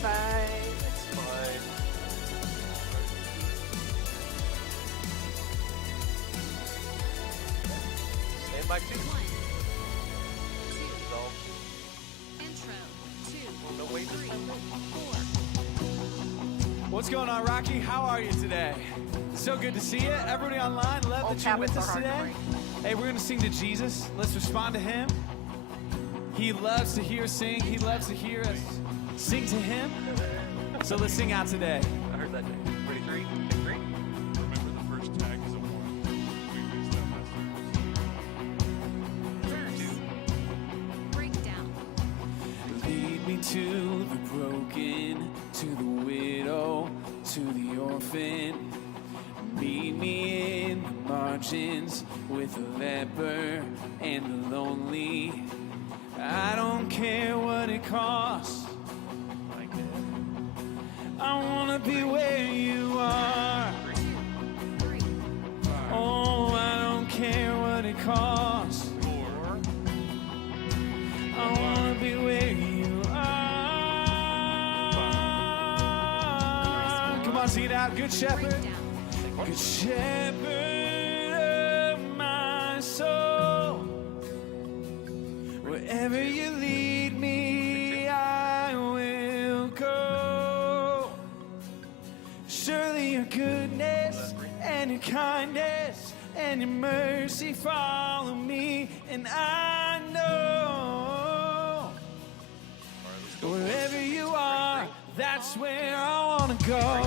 fine. It's fine. Stand by 2. 1, 2. Resolve. Intro. 2, No wait this 3, time. 4. What's going on, Rocky? How are you today? So good to see you. Everybody online, love Old that you're with habits us are hard to today. Hey, we're going to sing to Jesus. Let's respond to him. He loves to hear us sing. He loves to hear us sing to him. So let's sing out today. I heard that. Ready? 3. Take 3. Remember the first tag is a 1. We raised that last Verse. Breakdown. Lead me to the broken, to the widow, to the orphan. Meet me in the margins with the leper and the lonely. I don't care what it costs. Like that. I wanna be where you are. 2, 3. Oh, I don't care what it costs. 4. I wanna be where you are. Come on, sing it out. Good shepherd. Breakdown. Good shepherd of my soul. Wherever you lead me, I will go. Surely your goodness and your kindness and your mercy follow me, and I know wherever you are, that's where I want to go.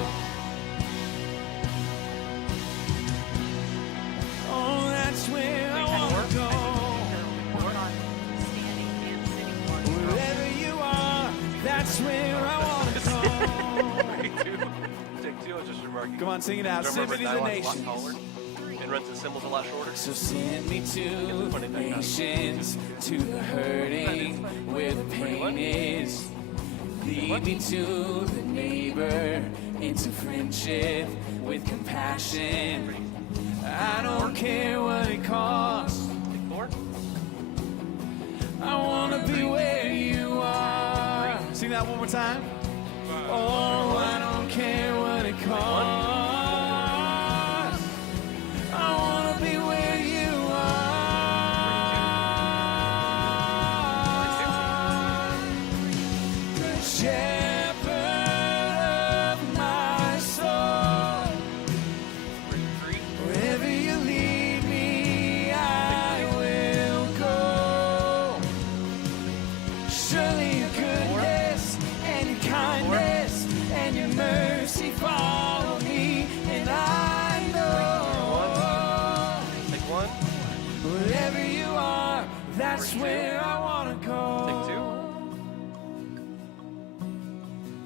Oh, that's where I want to go. Standing and sitting one. Wherever you are, that's where I want to go. Ready? 2. Take 2. I was just remarking. Come on, sing it out. Send me to the nylon's a lot nations. taller and runs the cymbals a lot shorter. So send me to the nations, to the hurting, where the pain is. Lead me to the neighbor, into friendship with compassion. I don't care what it costs. Take 4. I wanna be where you are. Sing that one more time. Oh, I don't care what it costs. I wanna be where you are. Good shepherd of my soul. 3. Wherever you lead me, I will go. Surely your goodness and your kindness and your mercy follow me, and I know Take 1. wherever you are, that's where I want to go. Take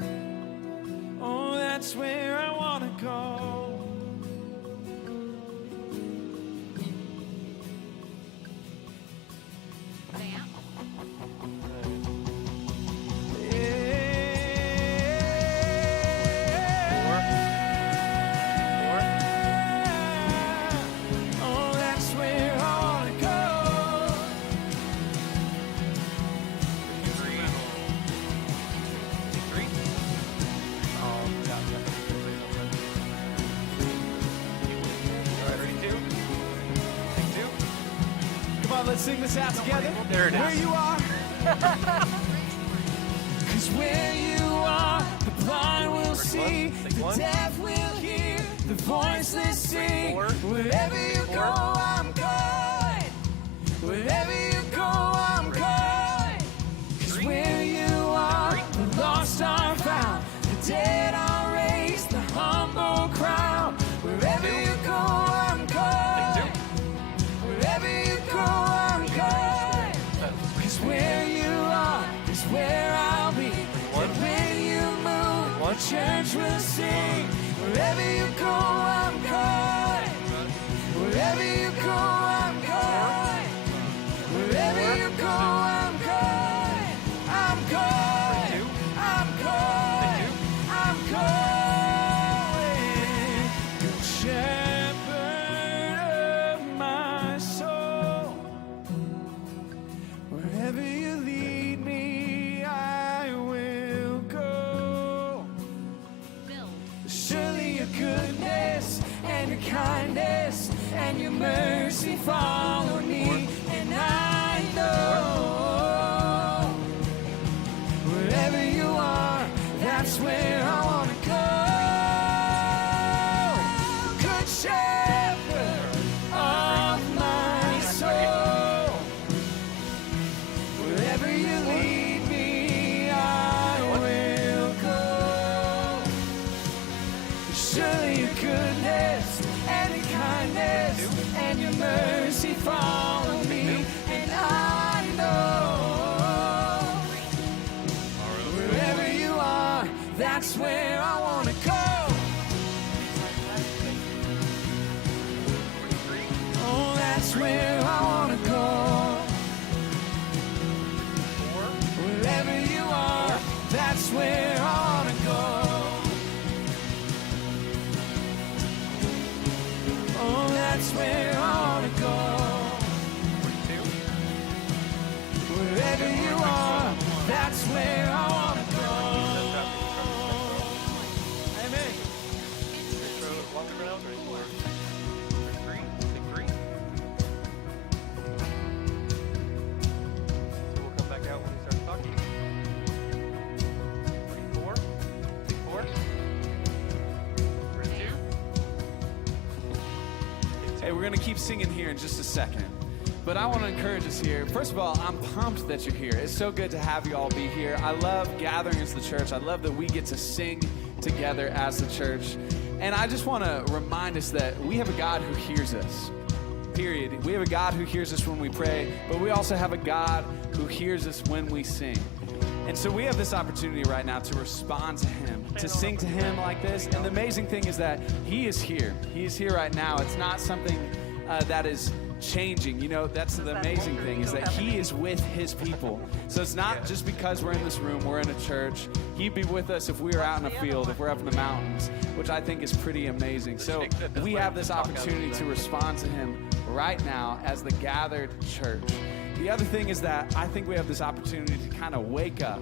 2. Oh, that's where I want to go. Vamp. Oh, that's where I want to go. 3. Take 3. Oh, God. All right, ready? 2. Take 2. Come on, let's sing this out together. There it is. Where you are. Cause where you are, the blind will see, Take the one. deaf will hear, the voiceless sing. 4. Wherever you go, I'm going. Wherever you go, I'm going. Cause where you are, the lost are found, the dead are raised, the humble crown. Wherever you go, I'm going. Wherever you go, I'm going. Cause where you are is where I'll be. And when you move, the church will sing. Wherever you go, I'm going. Wherever you go, I'm going. Wherever you go, I'm going. I'm going. I'm going. I'm going. Good shepherd of my soul. Wherever you lead me, I will go. and your kindness and your mercy follow me. And I know wherever you are, that's where I want to go. Good shepherd of my soul, wherever you lead me, I will go. Surely your goodness and your kindness and your mercy follow me. And I know wherever you are, that's where I want to go. Oh, that's where I want to go. Wherever you are, that's where I want to go. Oh, that's where I want to go. Wherever you are, that's where I want to go. Amen. Walk around, ready? 3, take 3. So we'll come back out when we start talking. 4, take 4. 2. Hey, we're going to keep singing here in just a second. But I want to encourage us here. First of all, I'm pumped that you're here. It's so good to have you all be here. I love gathering as the church. I love that we get to sing together as the church. And I just want to remind us that we have a God who hears us. Period. We have a God who hears us when we pray, but we also have a God who hears us when we sing. And so we have this opportunity right now to respond to Him, to sing to Him like this. And the amazing thing is that He is here. He is here right now. It's not something that is changing. You know, that's the amazing thing, is that He is with His people. So it's not just because we're in this room, we're in a church. He'd be with us if we were out in a field, if we're up in the mountains, which I think is pretty amazing. So we have this opportunity to respond to Him right now as the gathered church. The other thing is that I think we have this opportunity to kind of wake up.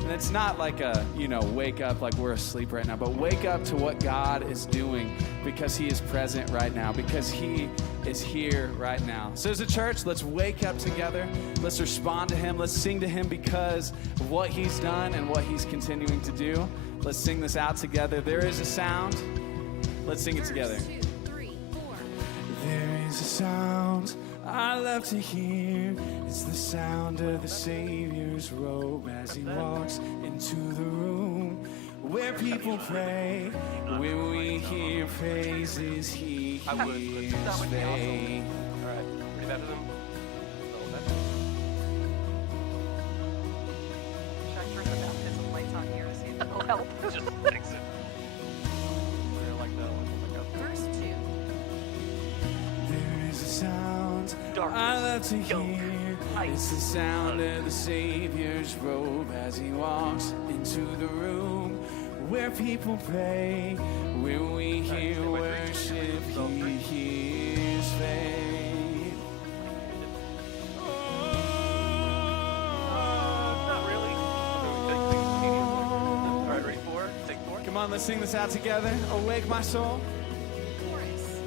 And it's not like a, wake up like we're asleep right now, but wake up to what God is doing, because He is present right now, because He is here right now. So as a church, let's wake up together. Let's respond to Him. Let's sing to Him because of what He's done and what He's continuing to do. Let's sing this out together. There is a sound. Let's sing it together. 2, 3, 4. There is a sound I love to hear. It's the sound of the Savior's robe as He walks into the room where people pray. When we hear praises, He I would, but hears that would be awesome. faith. All right, ready baptism? Little baptism. Should I turn the baptism lights on here to see if that'll help? Just exit. We're gonna like that one. Like that. Verse 2. There is a sound Darkness, I love to yoke, hear. ice, It's the sound of the Savior's robe as He walks into the room where people pray. When we hear worship, He hears faith. Not really. All right, ready? 4, take 4. Come on, let's sing this out together. Awake my soul. Chorus.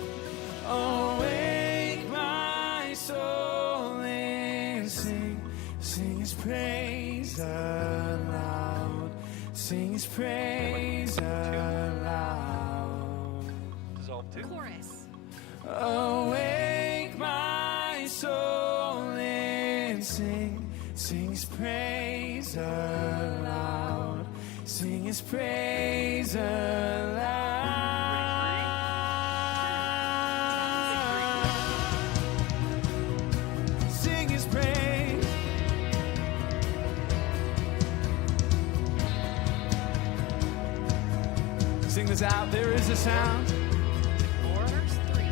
Awake my soul and sing His praise aloud. Sing His praise aloud. Dissolve 2. Chorus. Awake my soul and sing His praise aloud. Sing His praise aloud. Sing His praise. Sing this out. There is a sound. Verse 3.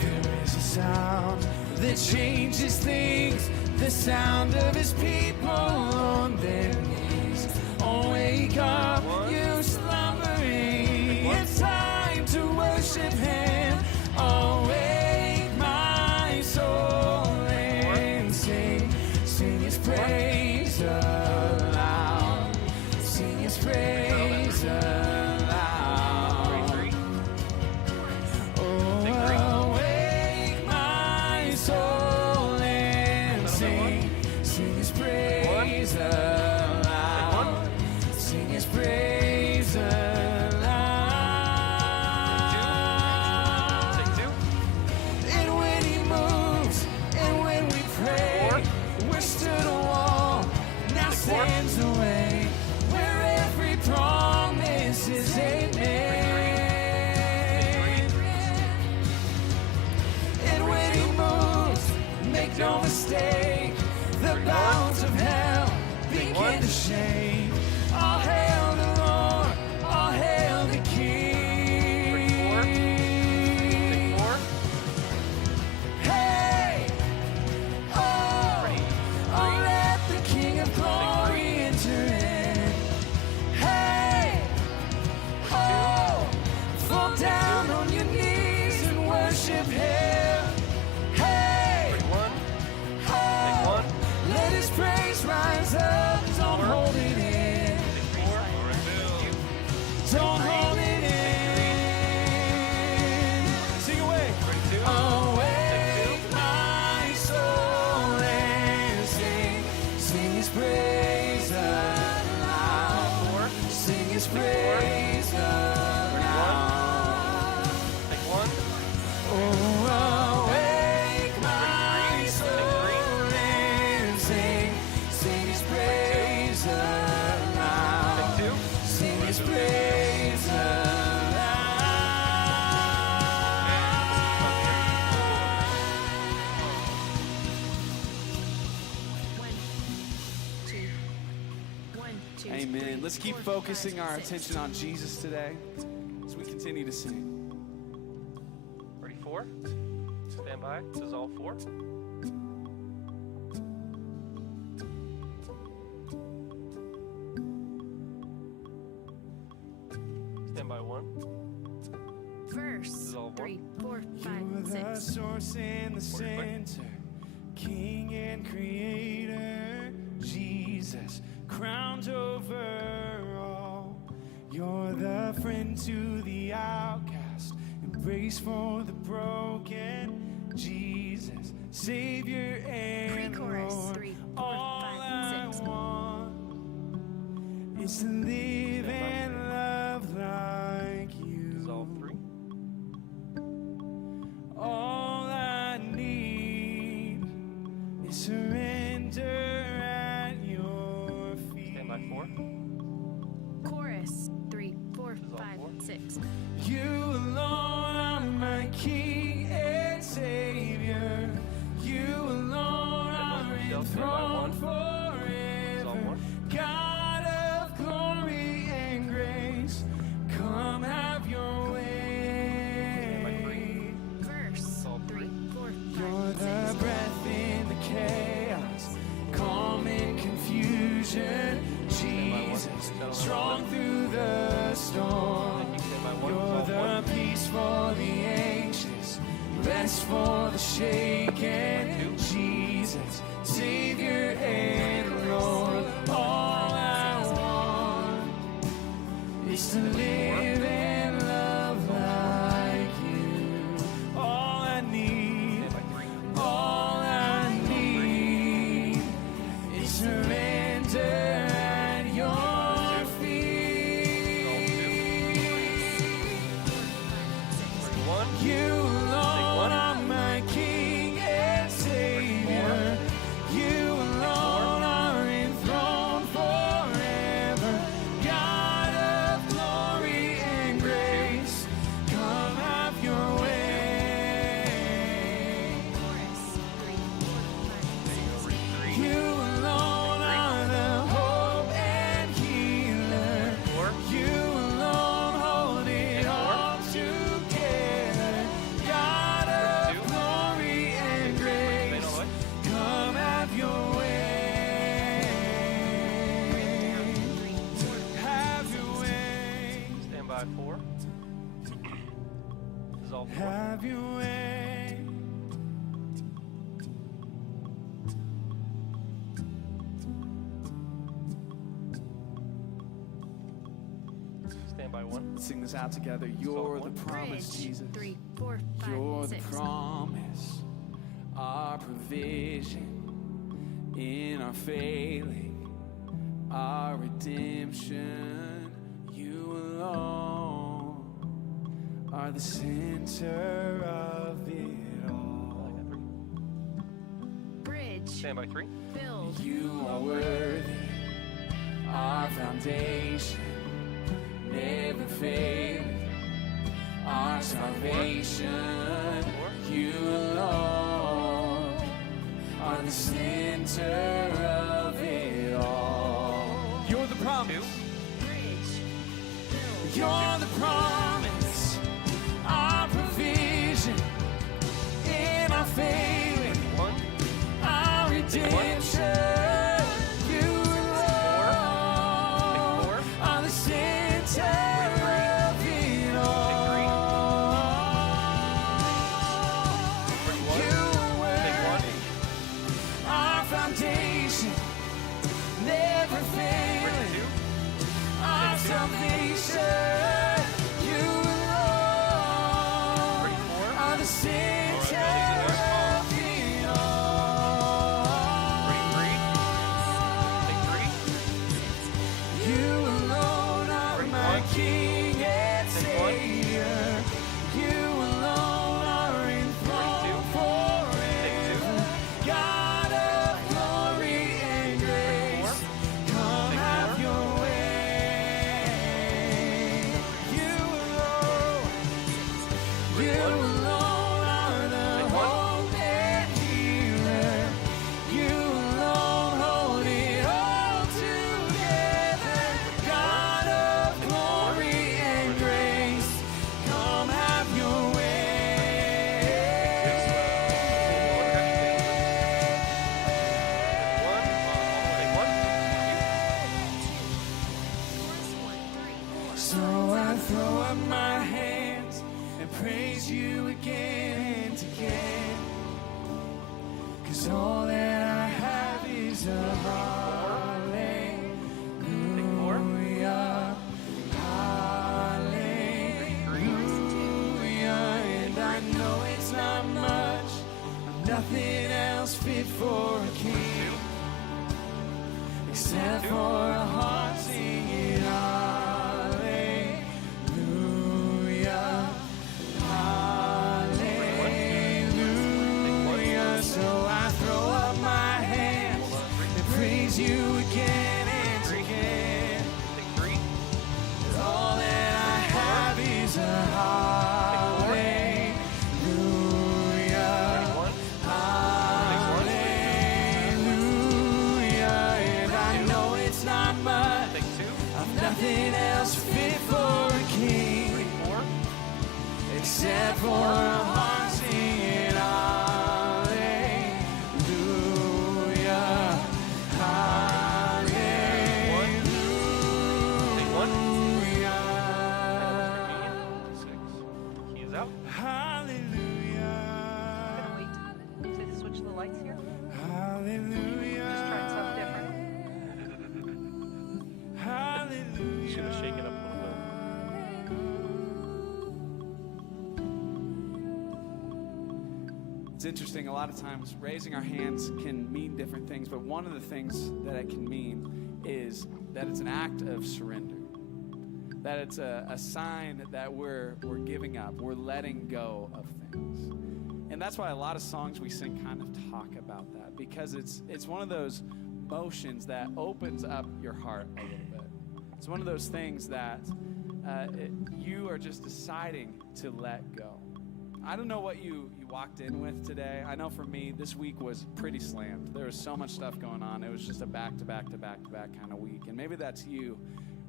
There is a sound that changes things. The sound of His people on their knees. Oh, wake up, you slumbering. It's time to worship Him. Awake my soul and sing His praise aloud. Sing His praise aloud. lands away, where every promise is amen. And when he moves, make no mistake, the bounds of hell begin to shake. All hail the Lord, all hail the King. Hey, oh, oh, let the King of Glory enter in. Hey, oh, fall down on your knees and worship Him. Hey, oh, let His praise rise up. Don't hold it in. Don't hold it in. Sing away. Awake my soul and sing. Sing His praise aloud. Sing His praise aloud. Oh, awake my soul and sing. Sing His praise aloud. Sing His praise One, two, Amen. three, Let's keep 4, focusing 5, our 6. attention on Jesus today as we continue to sing. Ready, 4? Stand by. This is all 4. Stand by 1. Verse is all 3, 4, You 5, are the 6. source and the center, King and Creator, Jesus, crowned over all. You're the friend to the outcast, embrace for the broken, Jesus, Savior and Pre-chorus, Lord. 3, 4, All 5, I 6. want is to live and love like This you. is all 3. All I need is surrender at your feet. Stand by 4. Chorus 3, 4, This is all 5, 4. 6. You alone are my King and Savior. You alone are enthroned This is all forever. 1. God of glory and grace, come have your way. Verse all 3, 4, You're 5, the 6. breath in the chaos, calm in confusion. Jesus, strong through the storm. You're the peace for the anxious, rest for the shaken. Jesus, Savior and Lord. All I want is to live and love like you. All I need, Stand by 3. all I need is surrender at your feet. 1. You alone are my King and Savior. You alone are enthroned forever. God of glory and grace, come have your way. Chorus 3, 4, 5, 6. You alone are the hope and healer. You alone hold it all together. God of glory and grace, come have your way. Have your way. Stand by 4. This is all 4. Have your way. Stand by 1. Let's sing this out together. You're the promise, Bridge Jesus. 3, 4, You're 5, the 6. promise, our provision in our failing, our redemption. You alone are the center of it all. Bridge Stand by 3. build You are worthy, foundation, never failing, our salvation, you alone are the center of it all. You're the promise. You're the promise, our provision in our failing, our redemption. You alone are the center of it all. You were our foundation, never failing, our salvation. Nothing else fit for a king except for a heart singing hallelujah, hallelujah. So I throw up my hands and praise you again and again. All that I have is a hallelujah. Nothing else fit for a king except for a heart singing hallelujah, hallelujah. He is out. Hallelujah. Gonna wait to switch the lights here. Hallelujah. Just trying something different. Hallelujah. Should have shaken up a little bit. It's interesting, a lot of times raising our hands can mean different things, but one of the things that it can mean is that it's an act of surrender. That it's a sign that we're giving up, we're letting go of things. And that's why a lot of songs we sing kind of talk about that, because it's one of those motions that opens up your heart a little bit. It's one of those things that you are just deciding to let go. I don't know what you walked in with today. I know for me, this week was pretty slammed. There was so much stuff going on. It was just a back-to-back-to-back-to-back kind of week. And maybe that's you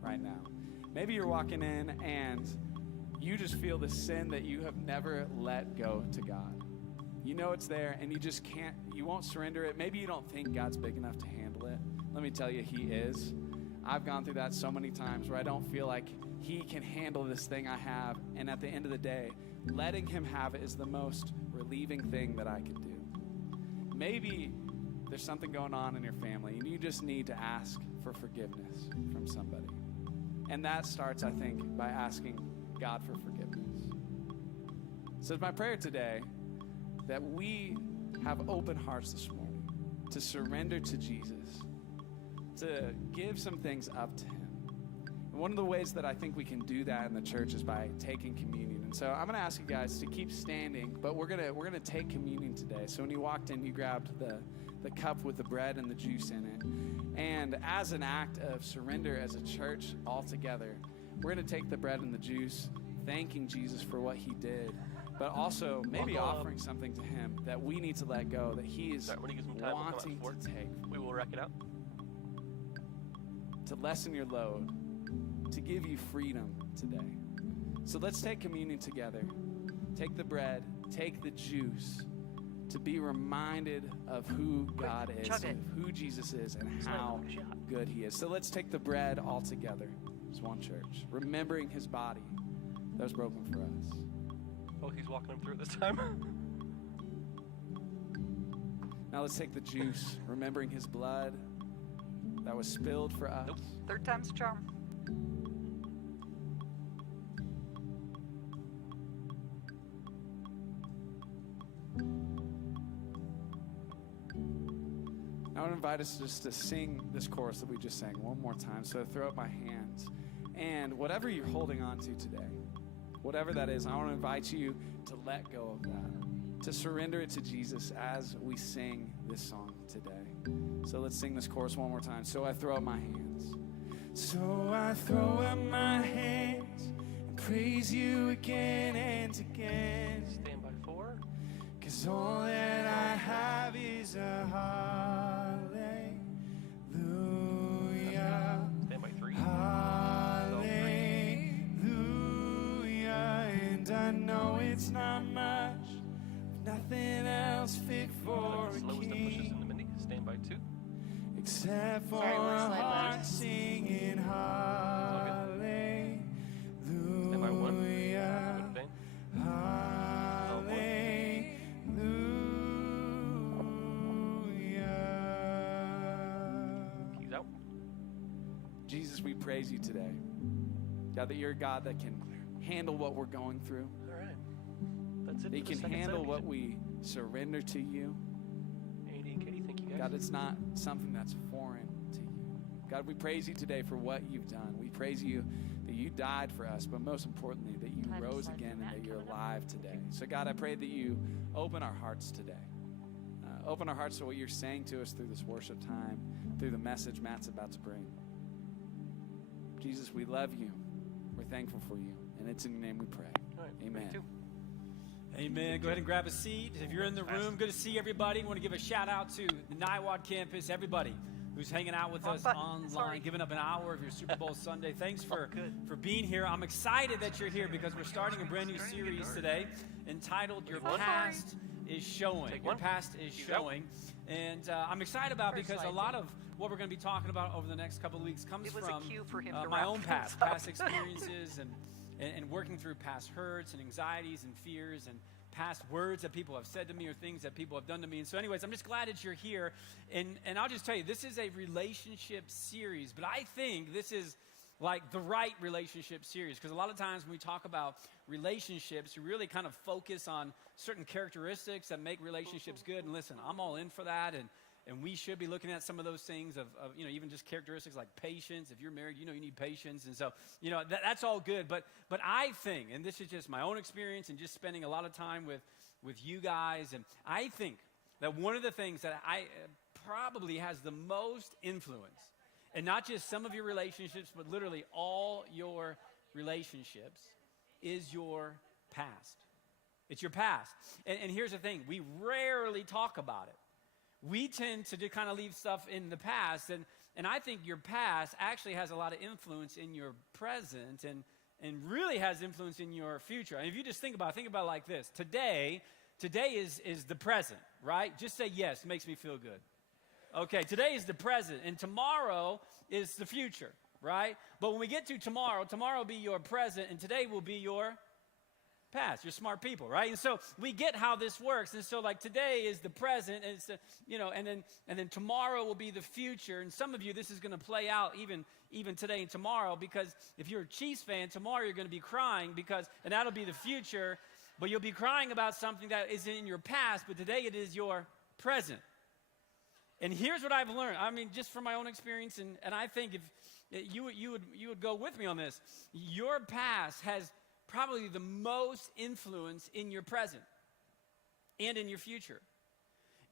right now. Maybe you're walking in and you just feel the sin that you have never let go to God. You know it's there and you just can't, you won't surrender it. Maybe you don't think God's big enough to handle it. Let me tell you, He is. I've gone through that so many times where I don't feel like He can handle this thing I have. And at the end of the day, letting Him have it is the most relieving thing that I could do. Maybe there's something going on in your family and you just need to ask for forgiveness from somebody. And that starts, I think, by asking God for forgiveness. So it's my prayer today that we have open hearts this morning to surrender to Jesus, to give some things up to Him. And one of the ways that I think we can do that in the church is by taking communion. And so I'm going to ask you guys to keep standing, but we're gonna take communion today. So when you walked in, you grabbed the cup with the bread and the juice in it. And as an act of surrender as a church all together, we're going to take the bread and the juice, thanking Jesus for what he did, but also maybe offering something to him that we need to let go, that he is When he gets some time, we'll come wanting out forward. to take, We will wreck it out. to lessen your load, to give you freedom today. So let's take communion together. Take the bread, take the juice, to be reminded of who God is, chug it. of who Jesus is, and how good he is. So let's take the bread all together as one church, remembering his body that was broken for us. Oh, he's walking him through it this time. Now let's take the juice, remembering his blood that was spilled for us. Third time's a charm. I want to invite us just to sing this chorus that we just sang one more time. So throw up my hands. And whatever you're holding on to today, whatever that is, I want to invite you to let go of that, to surrender it to Jesus as we sing this song today. So let's sing this chorus one more time. So I throw up my hands. So I throw up my hands and praise you again and again. Stand by 4. 'Cause all that I have is a hallelujah. Stand by 3. Hallelujah. And I know it's not much, nothing else fit for a Slowest that pushes king, into Mindy. Stand by 2. except for Sorry, we're a slide heart back. singing hallelujah. Stand by 1. Go to Vane. Keys out. Jesus, we praise you today. God, that you're a God that can handle what we're going through. All right. That's it. That you for the can second set handle of what music. we surrender to you. Andy and Katie, thank you guys. God, it's not something that's foreign to you. God, we praise you today for what you've done. We praise you that you died for us, but most importantly, that you Time to rose slide again from and that that you're coming up. alive today. So God, I pray that you open our hearts today. Open our hearts to what you're saying to us through this worship time, through the message Matt's about to bring. Jesus, we love you. We're thankful for you. And it's in your name we pray. All right. Amen. 32. Amen. Go ahead and grab a seat. If you're in the room, good to see everybody. I want to give a shout out to the Niwad campus, everybody who's hanging out with Wrong us button. online, Sorry. giving up an hour of your Super Bowl Sunday. Thanks for good. being here. I'm excited that you're here because we're starting a brand new series today entitled Your One. Past is Showing. Take Your one. past is Keys out. showing. And I'm excited about First because a slide, lot please. of what we're going to be talking about over the next couple of weeks comes It was from a cue for him to my wrap own things past, up. past experiences and working through past hurts and anxieties and fears and past words that people have said to me or things that people have done to me. And so anyways, I'm just glad that you're here. And I'll just tell you, this is a relationship series, but I think this is like the right relationship series because a lot of times when we talk about relationships, we really kind of focus on certain characteristics that make relationships good. And listen, I'm all in for that. And we should be looking at some of those things of even just characteristics like patience. If you're married, you need patience. And so, that's all good. But I think, and this is just my own experience and just spending a lot of time with you guys, and I think that one of the things that I probably has the most influence, and not just some of your relationships, but literally all your relationships, is your past. It's your past. And here's the thing. We rarely talk about it. We tend to kind of leave stuff in the past, and I think your past actually has a lot of influence in your present and really has influence in your future. And if you just think about it like this. Today is the present, right? Just say yes, makes me feel good. Okay, today is the present, and tomorrow is the future, right? But when we get to tomorrow will be your present, and today will be your past. You're smart people, right? And so we get how this works. And so like today is the present, and it's and then tomorrow will be the future. And some of you, this is going to play out even today and tomorrow, because if you're a Chiefs fan, tomorrow you're going to be crying and that'll be the future, but you'll be crying about something that is in your past, but today it is your present. And here's what I've learned. I mean, just from my own experience, and I think if you would go with me on this, your past has probably the most influence in your present and in your future.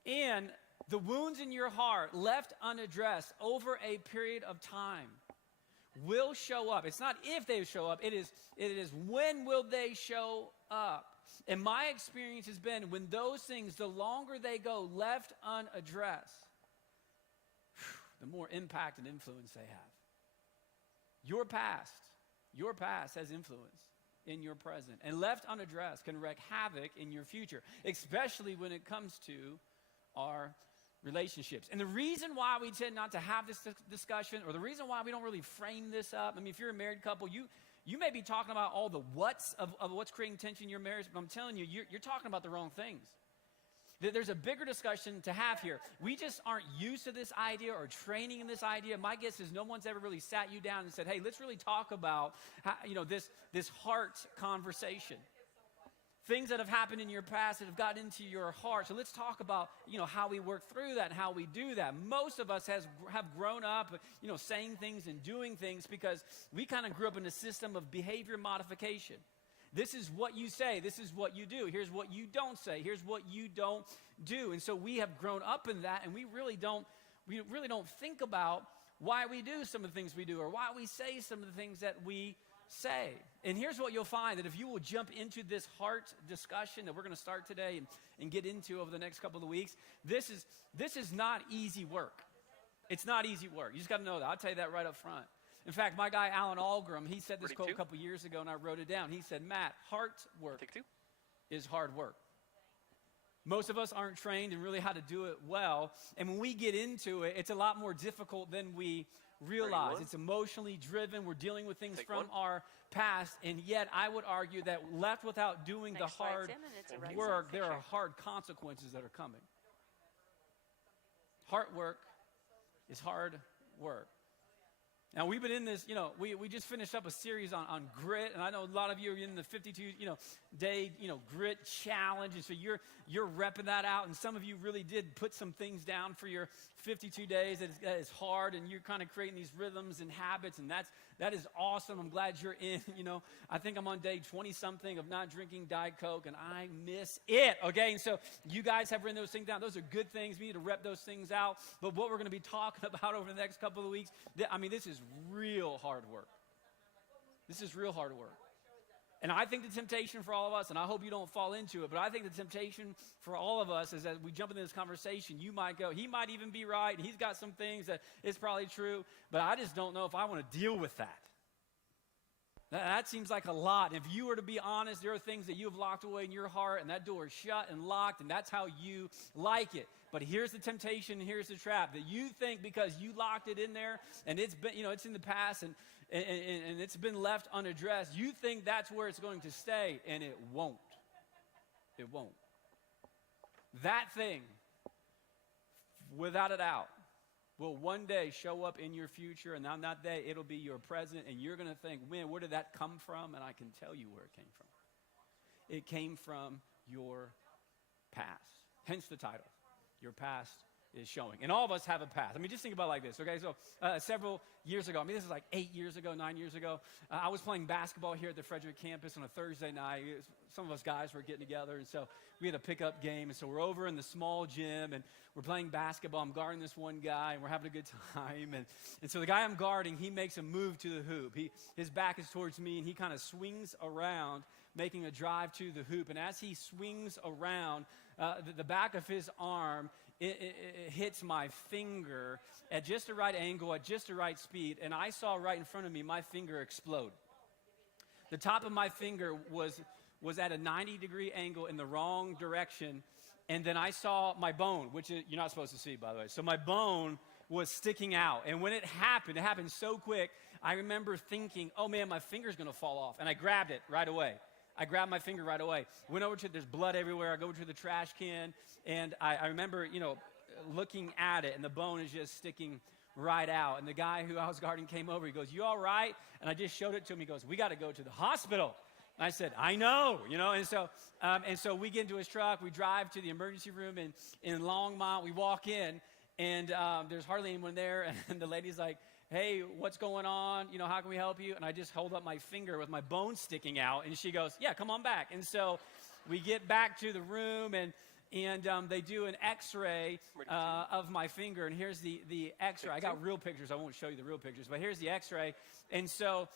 And The wounds in your heart left unaddressed over a period of time will show up. It's not if they show up, it is when will they show up. And my experience has been when those things, the longer they go left unaddressed, the more impact and influence they have. Your past has influence in your present. And left unaddressed can wreak havoc in your future, especially when it comes to our relationships. And the reason why we tend not to have this discussion, or the reason why we don't really frame this up, I mean, if you're a married couple, you may be talking about all the what's of what's creating tension in your marriage, but I'm telling you, you're talking about the wrong things. There's a bigger discussion to have here. We just aren't used to this idea or training in this idea. My guess is no one's ever really sat you down and said, hey, let's really talk about how, this heart conversation. Things that have happened in your past that have gotten into your heart. So let's talk about, how we work through that and how we do that. Most of us have grown up, saying things and doing things because we kind of grew up in a system of behavior modification. This is what you say. This is what you do. Here's what you don't say. Here's what you don't do. And so we have grown up in that, and we really don't think about why we do some of the things we do or why we say some of the things that we say. And here's what you'll find, that if you will jump into this heart discussion that we're going to start today and get into over the next couple of weeks, this is not easy work. It's not easy work. You just got to know that. I'll tell you that right up front. In fact, my guy, Alan Algram, he said this quote a couple years ago, and I wrote it down. He said, Matt, heart work is hard work. Most of us aren't trained in really how to do it well, and when we get into it, it's a lot more difficult than we realize. It's emotionally driven. We're dealing with things from our past, and yet I would argue that left without doing the hard work, there are hard consequences that are coming. Heart work is hard work. Now, we've been in this, we just finished up a series on grit, and I know a lot of you are in the 52, day, grit challenge, and so you're repping that out, and some of you really did put some things down for your 52 days that is hard, and you're kind of creating these rhythms and habits, and that is awesome. I'm glad you're in, I think I'm on day 20-something of not drinking Diet Coke, and I miss it, okay? And so you guys have written those things down. Those are good things. We need to rep those things out, but what we're going to be talking about over the next couple of weeks, this is real hard work. This is real hard work. And I think the temptation for all of us, and I hope you don't fall into it, but I think the temptation for all of us is that we jump into this conversation, you might go, he might even be right, he's got some things that is probably true, but I just don't know if I want to deal with that. That seems like a lot. If you were to be honest, there are things that you have locked away in your heart, and that door is shut and locked, and that's how you like it. But here's the temptation, and here's the trap, that you think because you locked it in there, and it's been, it's in the past, and it's been left unaddressed, you think that's where it's going to stay, and it won't. It won't. That thing, without a doubt, will one day show up in your future, and on that day, it'll be your present, and you're going to think, man, where did that come from? And I can tell you where it came from. It came from your past. Hence the title, Your Past is Showing. And all of us have a past. I mean, just think about it like this, okay? So several years ago, this is like 8 years ago, 9 years ago, I was playing basketball here at the Frederick campus on a Thursday night. Some of us guys were getting together, and so we had a pickup game, and so we're over in the small gym, and we're playing basketball. I'm guarding this one guy, and we're having a good time, and so the guy I'm guarding, he makes a move to the hoop. His back is towards me, and he kind of swings around, making a drive to the hoop, and as he swings around, the back of his arm, it hits my finger at just the right angle, at just the right speed, and I saw right in front of me my finger explode. The top of my finger was at a 90-degree angle in the wrong direction, and then I saw my bone, which you're not supposed to see, by the way. So my bone was sticking out, and when it happened so quick, I remember thinking, oh man, my finger's going to fall off, and I grabbed it right away. I grabbed my finger right away. Went over to, there's blood everywhere. I go over to the trash can, and I remember, looking at it, and the bone is just sticking right out. And the guy who I was guarding came over. He goes, you all right? And I just showed it to him. He goes, we got to go to the hospital. And I said, I know, and so we get into his truck. We drive to the emergency room in Longmont. We walk in, and there's hardly anyone there. And the lady's like, hey, what's going on? How can we help you? And I just hold up my finger with my bone sticking out, and she goes, yeah, come on back. And so we get back to the room, and And they do an X-ray of my finger, and here's the X-ray. I got real pictures. I won't show you the real pictures, but here's the X-ray. And so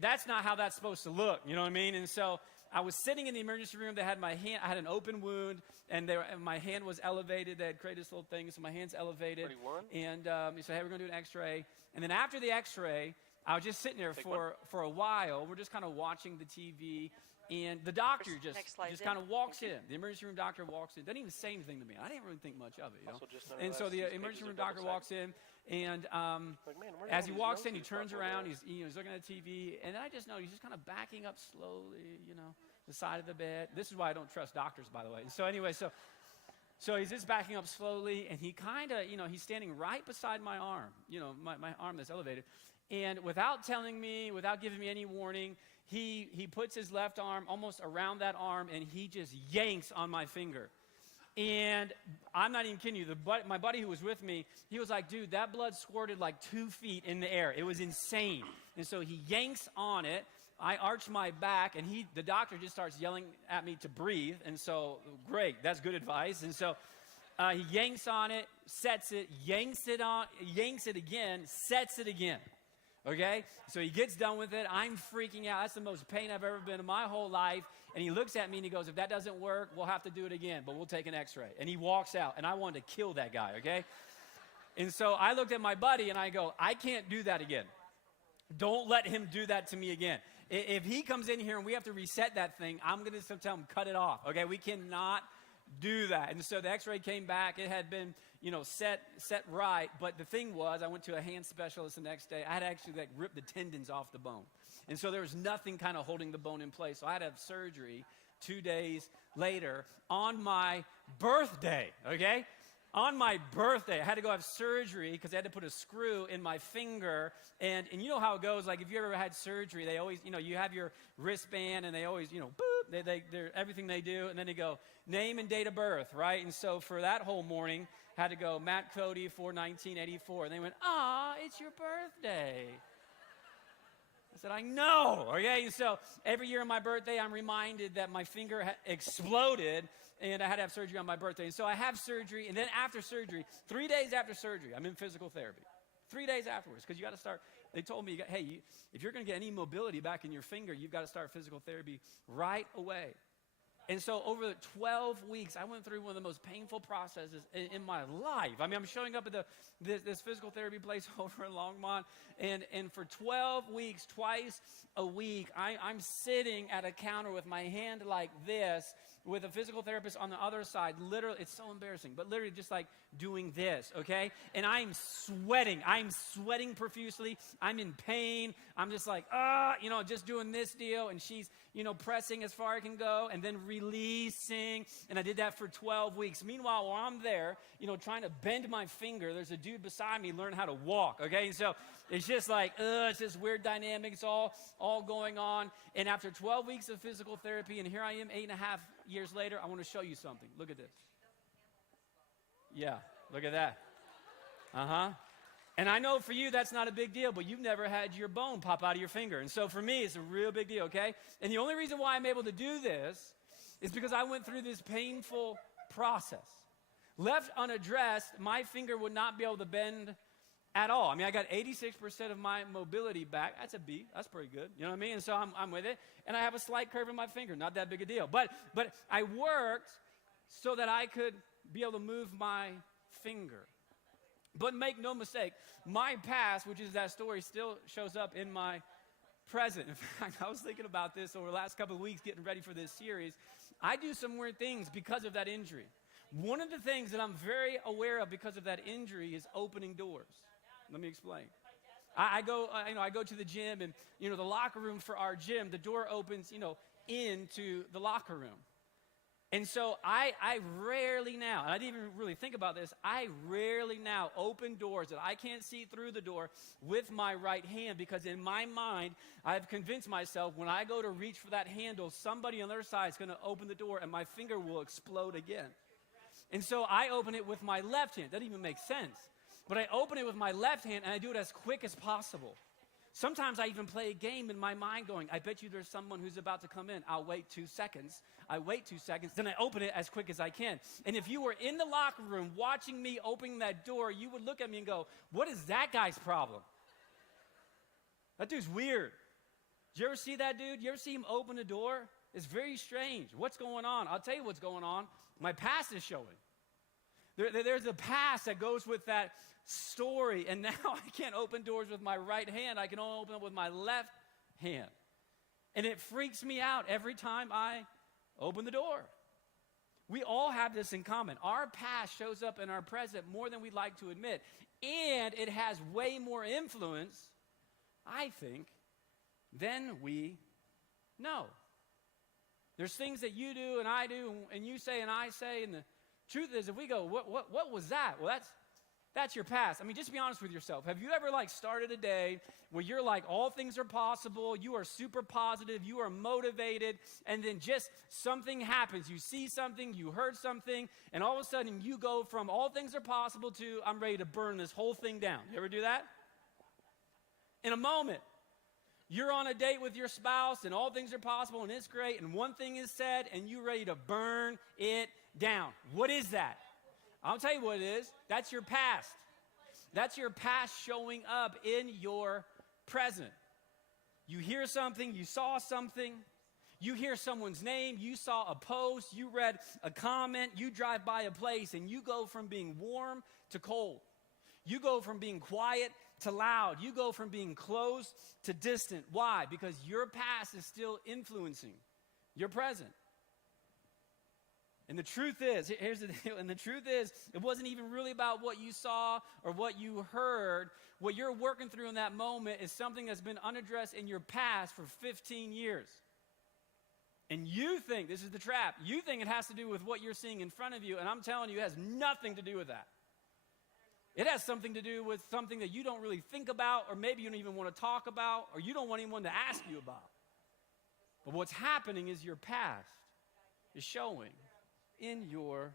that's not how that's supposed to look, you know what I mean? And so I was sitting in the emergency room. They had my hand. I had an open wound, and my hand was elevated. They had created this little thing, so my hand's elevated. 31? And he said, hey, we're going to do an X-ray. And then after the X-ray, I was just sitting there for a while. We're just kind of watching the TV. And the doctor Next slide, just kind of walks in. The emergency room doctor walks in. Doesn't even say anything to me. I didn't really think much of it, you know. And so the emergency room doctor walks in, and as he walks in, he turns around. He's looking at the TV, and I just know he's just kind of backing up slowly, you know, the side of the bed. This is why I don't trust doctors, by the way. So anyway, so he's just backing up slowly, and he kind of, you know, he's standing right beside my arm, you know, my arm that's elevated. And without telling me, without giving me any warning, he puts his left arm almost around that arm, and he just yanks on my finger. And I'm not even kidding you. My buddy who was with me, he was like, dude, that blood squirted like 2 feet in the air. It was insane. And so he yanks on it. I arch my back, and the doctor just starts yelling at me to breathe. And so, great, that's good advice. And so he yanks on it, sets it, yanks it again, sets it again. Okay? So he gets done with it. I'm freaking out. That's the most pain I've ever been in my whole life. And he looks at me and he goes, if that doesn't work, we'll have to do it again, but we'll take an X-ray. And he walks out, and I wanted to kill that guy, okay? And so I looked at my buddy and I go, I can't do that again. Don't let him do that to me again. If he comes in here and we have to reset that thing, I'm going to tell him, cut it off, okay? We cannot do that. And so the X-ray came back. It had been, you know, set right. But the thing was, I went to a hand specialist the next day. I had actually ripped the tendons off the bone. And so there was nothing kind of holding the bone in place. So I had to have surgery 2 days later on my birthday, okay? On my birthday, I had to go have surgery because I had to put a screw in my finger. And you know how it goes. Like, if you ever had surgery, they always, you know, you have your wristband, and they always, you know, boop, they're everything they do. And then they go, name and date of birth, right? And so for that whole morning, had to go, Matt Cody, 4/19/84. And they went, it's your birthday. I said, I know, okay? And so every year on my birthday, I'm reminded that my finger exploded, and I had to have surgery on my birthday. And so I have surgery, and then after surgery, 3 days after surgery, I'm in physical therapy. 3 days afterwards, because you got to start. They told me, hey, if you're going to get any mobility back in your finger, you've got to start physical therapy right away. And so over 12 weeks, I went through one of the most painful processes in my life. I mean, I'm showing up at this physical therapy place over in Longmont, and for 12 weeks, twice a week, I'm sitting at a counter with my hand like this, with a physical therapist on the other side. Literally, it's so embarrassing, but literally just like doing this, okay? And I'm sweating. I'm sweating profusely. I'm in pain. I'm just like, you know, just doing this deal. And she's, you know, pressing as far as I can go and then releasing. And I did that for 12 weeks. Meanwhile, while I'm there, you know, trying to bend my finger, there's a dude beside me learning how to walk, okay? And so it's just like, it's this weird dynamic. It's all going on. And after 12 weeks of physical therapy, and here I am 8.5 years later, I want to show you something. Look at this. Yeah, look at that. And I know for you that's not a big deal, but you've never had your bone pop out of your finger. And so for me, it's a real big deal, okay? And the only reason why I'm able to do this is because I went through this painful process. Left unaddressed, my finger would not be able to bend at all. I mean, I got 86% of my mobility back. That's a B. That's pretty good. You know what I mean? And so I'm with it. And I have a slight curve in my finger. Not that big a deal. But I worked so that I could be able to move my finger. But make no mistake, my past, which is that story, still shows up in my present. In fact, I was thinking about this over the last couple of weeks getting ready for this series. I do some weird things because of that injury. One of the things that I'm very aware of because of that injury is opening doors. Let me explain. I go to the gym, and, you know, the locker room for our gym, the door opens, you know, into the locker room. And so I rarely now, and I didn't even really think about this, I rarely now open doors that I can't see through the door with my right hand, because in my mind, I've convinced myself when I go to reach for that handle, somebody on the other side is going to open the door and my finger will explode again. And so I open it with my left hand. That doesn't even make sense. But I open it with my left hand, and I do it as quick as possible Sometimes I even play a game in my mind going, I bet you there's someone who's about to come in. I'll wait 2 seconds. I wait 2 seconds, then I open it as quick as I can. And if you were in the locker room watching me opening that door, you would look at me and go, what is that guy's problem? That dude's weird. Did you ever see that dude? You ever see him open a door? It's very strange. What's going on? I'll tell you what's going on. My past is showing. There's a past that goes with that story, and now I can't open doors with my right hand. I can only open them with my left hand. And it freaks me out every time I open the door. We all have this in common. Our past shows up in our present more than we'd like to admit, and it has way more influence, I think, than we know. There's things that you do and I do and you say and I say, and the truth is, if we go, what was that? Well, that's your past. I mean, just be honest with yourself. Have you ever started a day where you're like, all things are possible, you are super positive, you are motivated, and then just something happens. You see something, you heard something, and all of a sudden you go from all things are possible to I'm ready to burn this whole thing down. You ever do that? In a moment. You're on a date with your spouse, and all things are possible, and it's great, and one thing is said, and you're ready to burn it down. What is that? I'll tell you what it is. That's your past. That's your past showing up in your present. You hear something, you saw something, you hear someone's name, you saw a post, you read a comment, you drive by a place, and you go from being warm to cold. You go from being quiet to loud. You go from being close to distant. Why? Because your past is still influencing your present. And the truth is, here's the deal, and the truth is, it wasn't even really about what you saw or what you heard. What you're working through in that moment is something that's been unaddressed in your past for 15 years. And you think, this is the trap, you think it has to do with what you're seeing in front of you, and I'm telling you, it has nothing to do with that. It has something to do with something that you don't really think about, or maybe you don't even want to talk about, or you don't want anyone to ask you about. But what's happening is your past is showing in your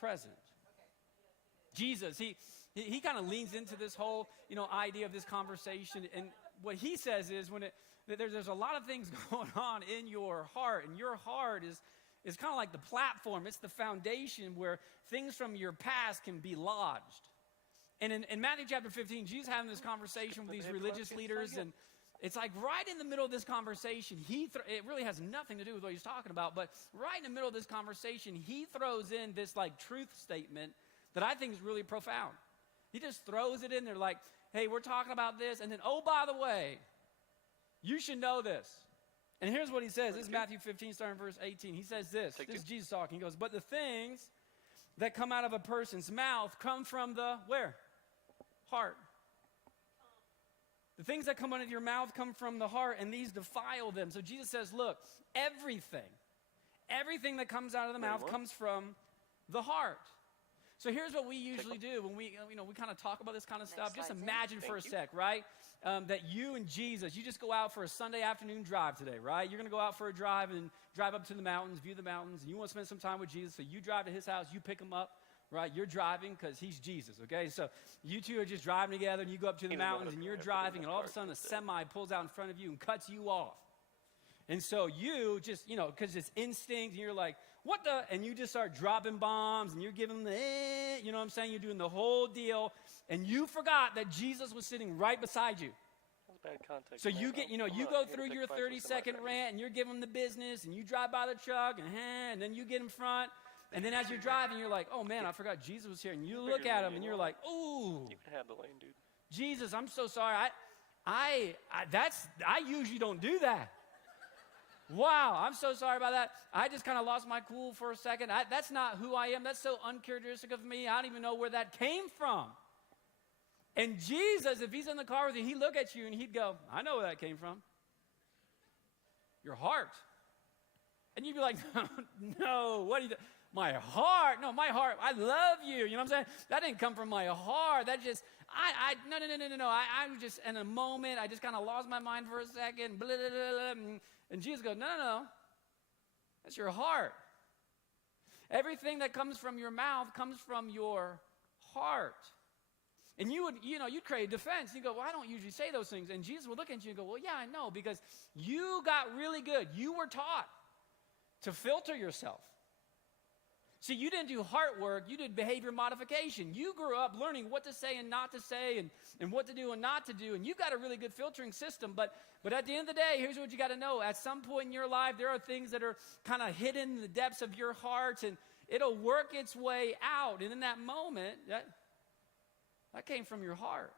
present. Jesus, he kind of leans into this whole, idea of this conversation, and what he says is that there's a lot of things going on in your heart, and your heart is kind of like the platform. It's the foundation where things from your past can be lodged. And in Matthew chapter 15, Jesus having this conversation with these religious leaders, and it's like right in the middle of this conversation, it really has nothing to do with what he's talking about, but right in the middle of this conversation, he throws in this truth statement that I think is really profound. He just throws it in there like, hey, we're talking about this, and then, oh, by the way, you should know this. And here's what he says. This is Matthew 15, starting verse 18. He says this. This is Jesus talking. He goes, but the things that come out of a person's mouth come from the, where? Heart. The things that come out of your mouth come from the heart, and these defile them. So Jesus says, look, everything that comes out of the mouth comes from the heart. So here's what we usually do when we kind of talk about this kind of stuff. Just imagine for a sec, right? That you and Jesus, you just go out for a Sunday afternoon drive today, right? You're going to go out for a drive and drive up to the mountains, view the mountains, and you want to spend some time with Jesus. So you drive to his house, you pick him up, right? You're driving because he's Jesus, okay? So you two are just driving together, and you go up to the mountains, and you're driving, and all of a sudden a semi pulls out in front of you and cuts you off. And so you just, because it's instinct, and you're like, what the? And you just start dropping bombs, and you're giving the, you know what I'm saying? You're doing the whole deal, and you forgot that Jesus was sitting right beside you. Bad context, so you get, you go through your 30-second rant, and you're giving him the business, and you drive by the truck, and then you get in front. And then as you're driving, you're like, oh, man, I forgot Jesus was here. And you look at him, and you're like, ooh. You can have the lane, dude. Jesus, I'm so sorry. I usually don't do that. Wow, I'm so sorry about that. I just kind of lost my cool for a second. That's not who I am. That's so uncharacteristic of me. I don't even know where that came from. And Jesus, if he's in the car with you, he'd look at you, and he'd go, I know where that came from. Your heart. And you'd be like, no, what do you do? My heart, no, my heart, I love you. You know what I'm saying? That didn't come from my heart. That just, no. I was just in a moment, I just kind of lost my mind for a second. Blah, blah, blah, blah. And Jesus goes, no. That's your heart. Everything that comes from your mouth comes from your heart. And you'd create a defense. You go, well, I don't usually say those things. And Jesus would look at you and go, well, yeah, I know, because you got really good. You were taught to filter yourself. See, you didn't do heart work, you did behavior modification. You grew up learning what to say and not to say and what to do and not to do, and you've got a really good filtering system. But at the end of the day, here's what you got to know. At some point in your life, there are things that are kind of hidden in the depths of your heart, and it'll work its way out. And in that moment, that came from your heart.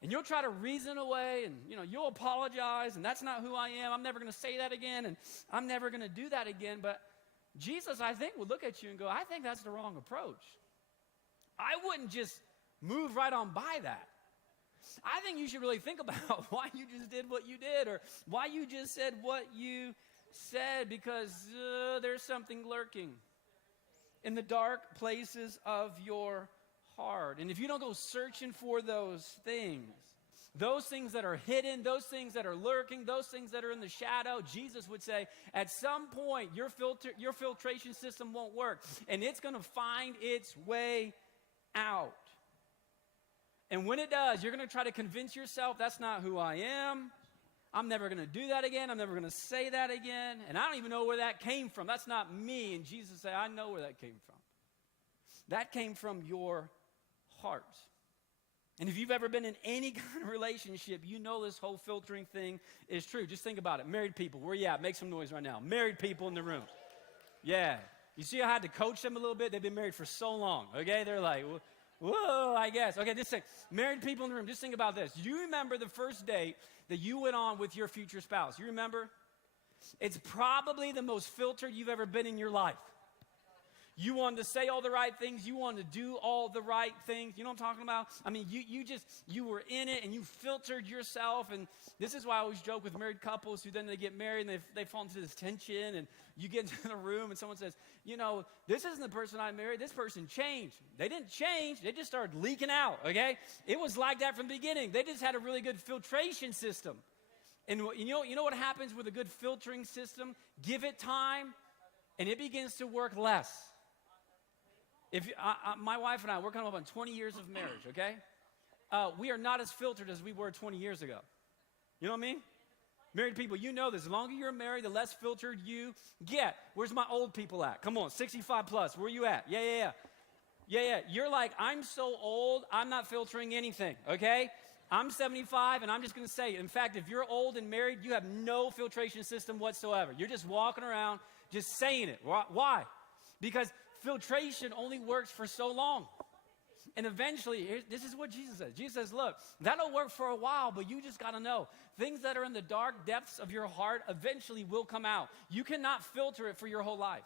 And you'll try to reason away, and you'll apologize, and that's not who I am. I'm never going to say that again, and I'm never going to do that again. But Jesus, I think, would look at you and go, I think that's the wrong approach. I wouldn't just move right on by that. I think you should really think about why you just did what you did, or why you just said what you said, because there's something lurking in the dark places of your heart. And if you don't go searching for those things that are hidden, those things that are lurking, those things that are in the shadow, Jesus would say, at some point, your filtration system won't work, and it's going to find its way out. And when it does, you're going to try to convince yourself, that's not who I am. I'm never going to do that again. I'm never going to say that again. And I don't even know where that came from. That's not me. And Jesus said, I know where that came from. That came from your heart. And if you've ever been in any kind of relationship, you know this whole filtering thing is true. Just think about it. Married people, where you at? Make some noise right now. Married people in the room. Yeah. You see, I had to coach them a little bit. They've been married for so long, okay? They're like, whoa, I guess. Okay, just think. Married people in the room, just think about this. Do you remember the first date that you went on with your future spouse? You remember? It's probably the most filtered you've ever been in your life. You wanted to say all the right things. You wanted to do all the right things. You know what I'm talking about? I mean, you were in it, and you filtered yourself. And this is why I always joke with married couples who then they get married, and they fall into this tension. And you get into the room, and someone says, this isn't the person I married. This person changed. They didn't change. They just started leaking out, okay? It was like that from the beginning. They just had a really good filtration system. And you know what happens with a good filtering system? Give it time, and it begins to work less. My wife and I, we're coming up on 20 years of marriage, okay? We are not as filtered as we were 20 years ago. You know what I mean? Married people, you know this. The longer you're married, the less filtered you get. Where's my old people at? Come on, 65 plus. Where you at? Yeah. You're like, I'm so old, I'm not filtering anything, okay? I'm 75, and I'm just going to say it. In fact, if you're old and married, you have no filtration system whatsoever. You're just walking around just saying it. Why? Because filtration only works for so long. And eventually, this is what Jesus says. Jesus says, look, that'll work for a while, but you just got to know, things that are in the dark depths of your heart eventually will come out. You cannot filter it for your whole life.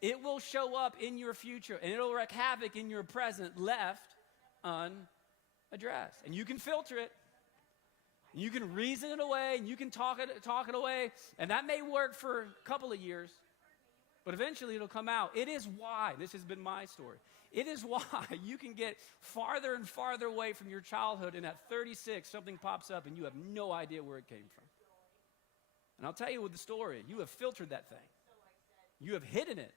It will show up in your future, and it'll wreak havoc in your present left unaddressed. And you can filter it. You can reason it away, and you can talk it away, and that may work for a couple of years. But eventually it'll come out. It is why, this has been my story, it is why you can get farther and farther away from your childhood, and at 36, something pops up and you have no idea where it came from. And I'll tell you with the story, you have filtered that thing. You have hidden it.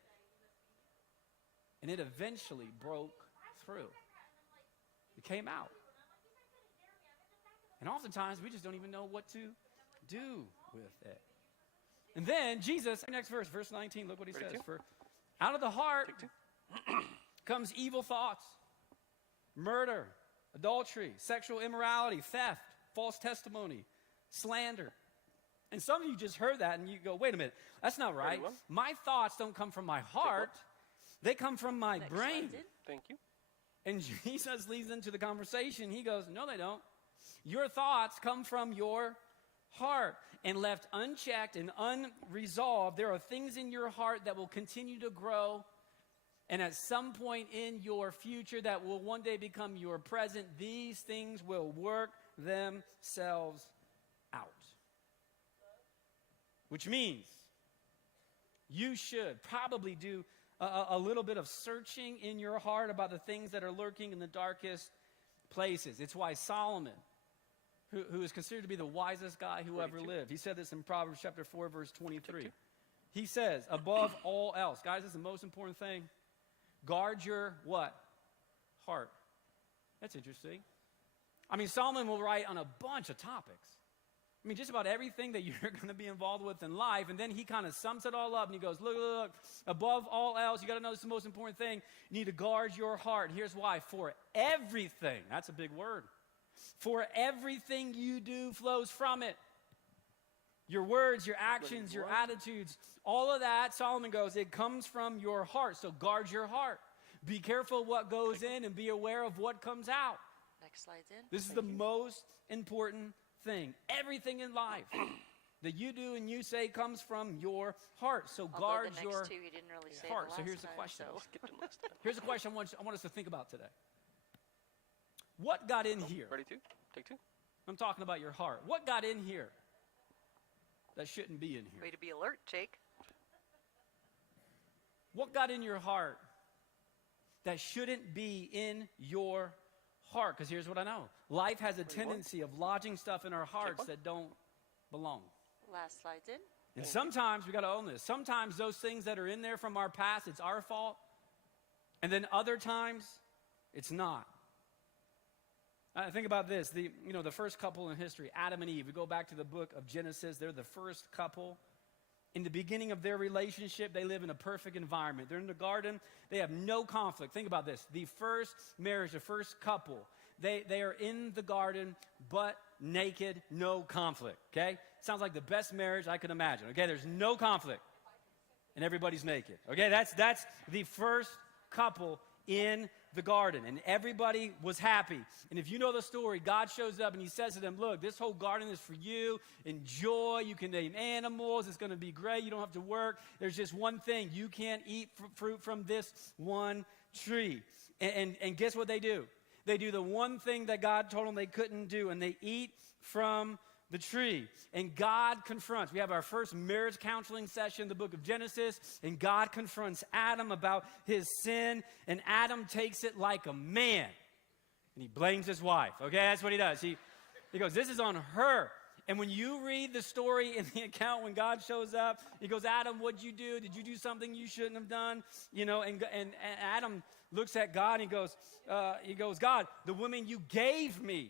And it eventually broke through. It came out. And oftentimes we just don't even know what to do with it. And then Jesus, next verse, verse 19, look what he says. For out of the heart comes evil thoughts, murder, adultery, sexual immorality, theft, false testimony, slander. And some of you just heard that and you go, wait a minute, that's not right. My thoughts don't come from my heart. They come from my brain. Thank you. And Jesus leads into the conversation. He goes, no, they don't. Your thoughts come from your heart, and left unchecked and unresolved, there are things in your heart that will continue to grow, and at some point in your future that will one day become your present. These things will work themselves out. Which means you should probably do a little bit of searching in your heart about the things that are lurking in the darkest places. It's why Solomon, who is considered to be the wisest guy who ever lived. He said this in Proverbs chapter 4, verse 23. He says, above all else, guys, this is the most important thing. Guard your what? Heart. That's interesting. I mean, Solomon will write on a bunch of topics. I mean, just about everything that you're going to be involved with in life. And then he kind of sums it all up and he goes, look, above all else, you got to know this is the most important thing. You need to guard your heart. Here's why. For everything, that's a big word. For everything you do flows from it. Your words, your actions, your attitudes, all of that, Solomon goes, it comes from your heart. So guard your heart. Be careful what goes in and be aware of what comes out. Next slide's in. This is the most important thing. Everything in life that you do and you say comes from your heart. So guard the next your two, you didn't really say heart. the So last here's the time, question. so- Here's the question I want us to think about today. What got in here? Ready to? Take two. I'm talking about your heart. What got in here that shouldn't be in here? Way to be alert, Jake. What got in your heart that shouldn't be in your heart? Because here's what I know. Life has a tendency of lodging stuff in our hearts that don't belong. Last slide's in. And sometimes we got to own this. Sometimes those things that are in there from our past, it's our fault. And then other times, it's not. Think about this. The first couple in history, Adam and Eve. We go back to the book of Genesis. They're the first couple. In the beginning of their relationship, they live in a perfect environment. They're in the garden. They have no conflict. Think about this. The first marriage, the first couple, they are in the garden, but naked, no conflict, okay? Sounds like the best marriage I could imagine, okay? There's no conflict, and everybody's naked, okay? That's the first couple in the garden, and everybody was happy. And if you know the story, God shows up and he says to them, look, this whole garden is for you. Enjoy. You can name animals. It's going to be great. You don't have to work. There's just one thing. You can't eat fruit from this one tree. And guess what they do? They do the one thing that God told them they couldn't do, and they eat from the tree. And God confronts. We have our first marriage counseling session in the book of Genesis, and God confronts Adam about his sin, and Adam takes it like a man, and he blames his wife. Okay, that's what he does. He goes, this is on her. And when you read the story in the account when God shows up, he goes, Adam, what'd you do? Did you do something you shouldn't have done? And Adam looks at God and he goes, God, the woman you gave me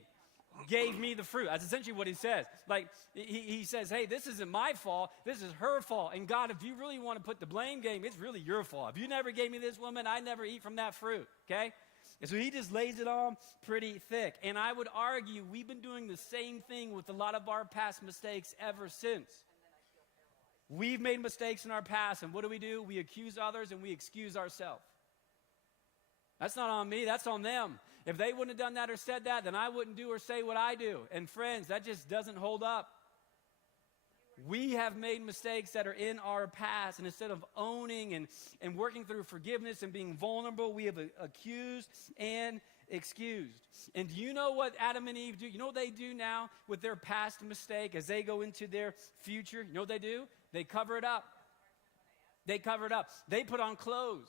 the fruit. That's essentially what he says. Like, he says, hey, this isn't my fault. This is her fault. And God, if you really want to put the blame game, it's really your fault. If you never gave me this woman, I never eat from that fruit, okay? And so he just lays it on pretty thick. And I would argue we've been doing the same thing with a lot of our past mistakes ever since. We've made mistakes in our past, and what do? We accuse others and we excuse ourselves. That's not on me, that's on them. If they wouldn't have done that or said that, then I wouldn't do or say what I do. And friends, that just doesn't hold up. We have made mistakes that are in our past, and instead of owning and working through forgiveness and being vulnerable, we have accused and excused. And do you know what Adam and Eve do? You know what they do now with their past mistake as they go into their future? You know what they do? They cover it up. They cover it up. They put on clothes,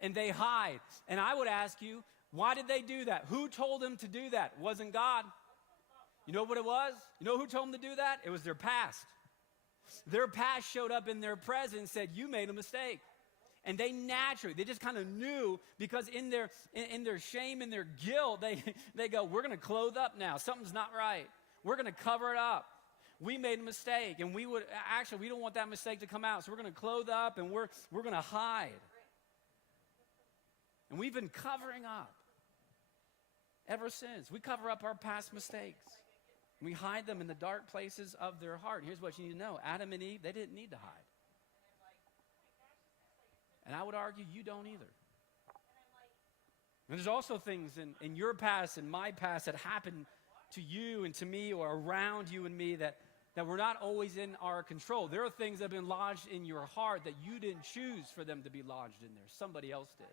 and they hide. And I would ask you, why did they do that? Who told them to do that? It wasn't God. You know what it was? You know who told them to do that? It was their past. Their past showed up in their present and said, you made a mistake. And they just kind of knew, because in their shame and their guilt, they go, we're going to clothe up now. Something's not right. We're going to cover it up. We made a mistake, and we don't want that mistake to come out. So we're going to clothe up, and we're going to hide. And we've been covering up ever since. We cover up our past mistakes. We hide them in the dark places of their heart. Here's what you need to know. Adam and Eve, they didn't need to hide. And I would argue you don't either. And there's also things in your past and my past that happened to you and to me or around you and me that were not always in our control. There are things that have been lodged in your heart that you didn't choose for them to be lodged in there. Somebody else did.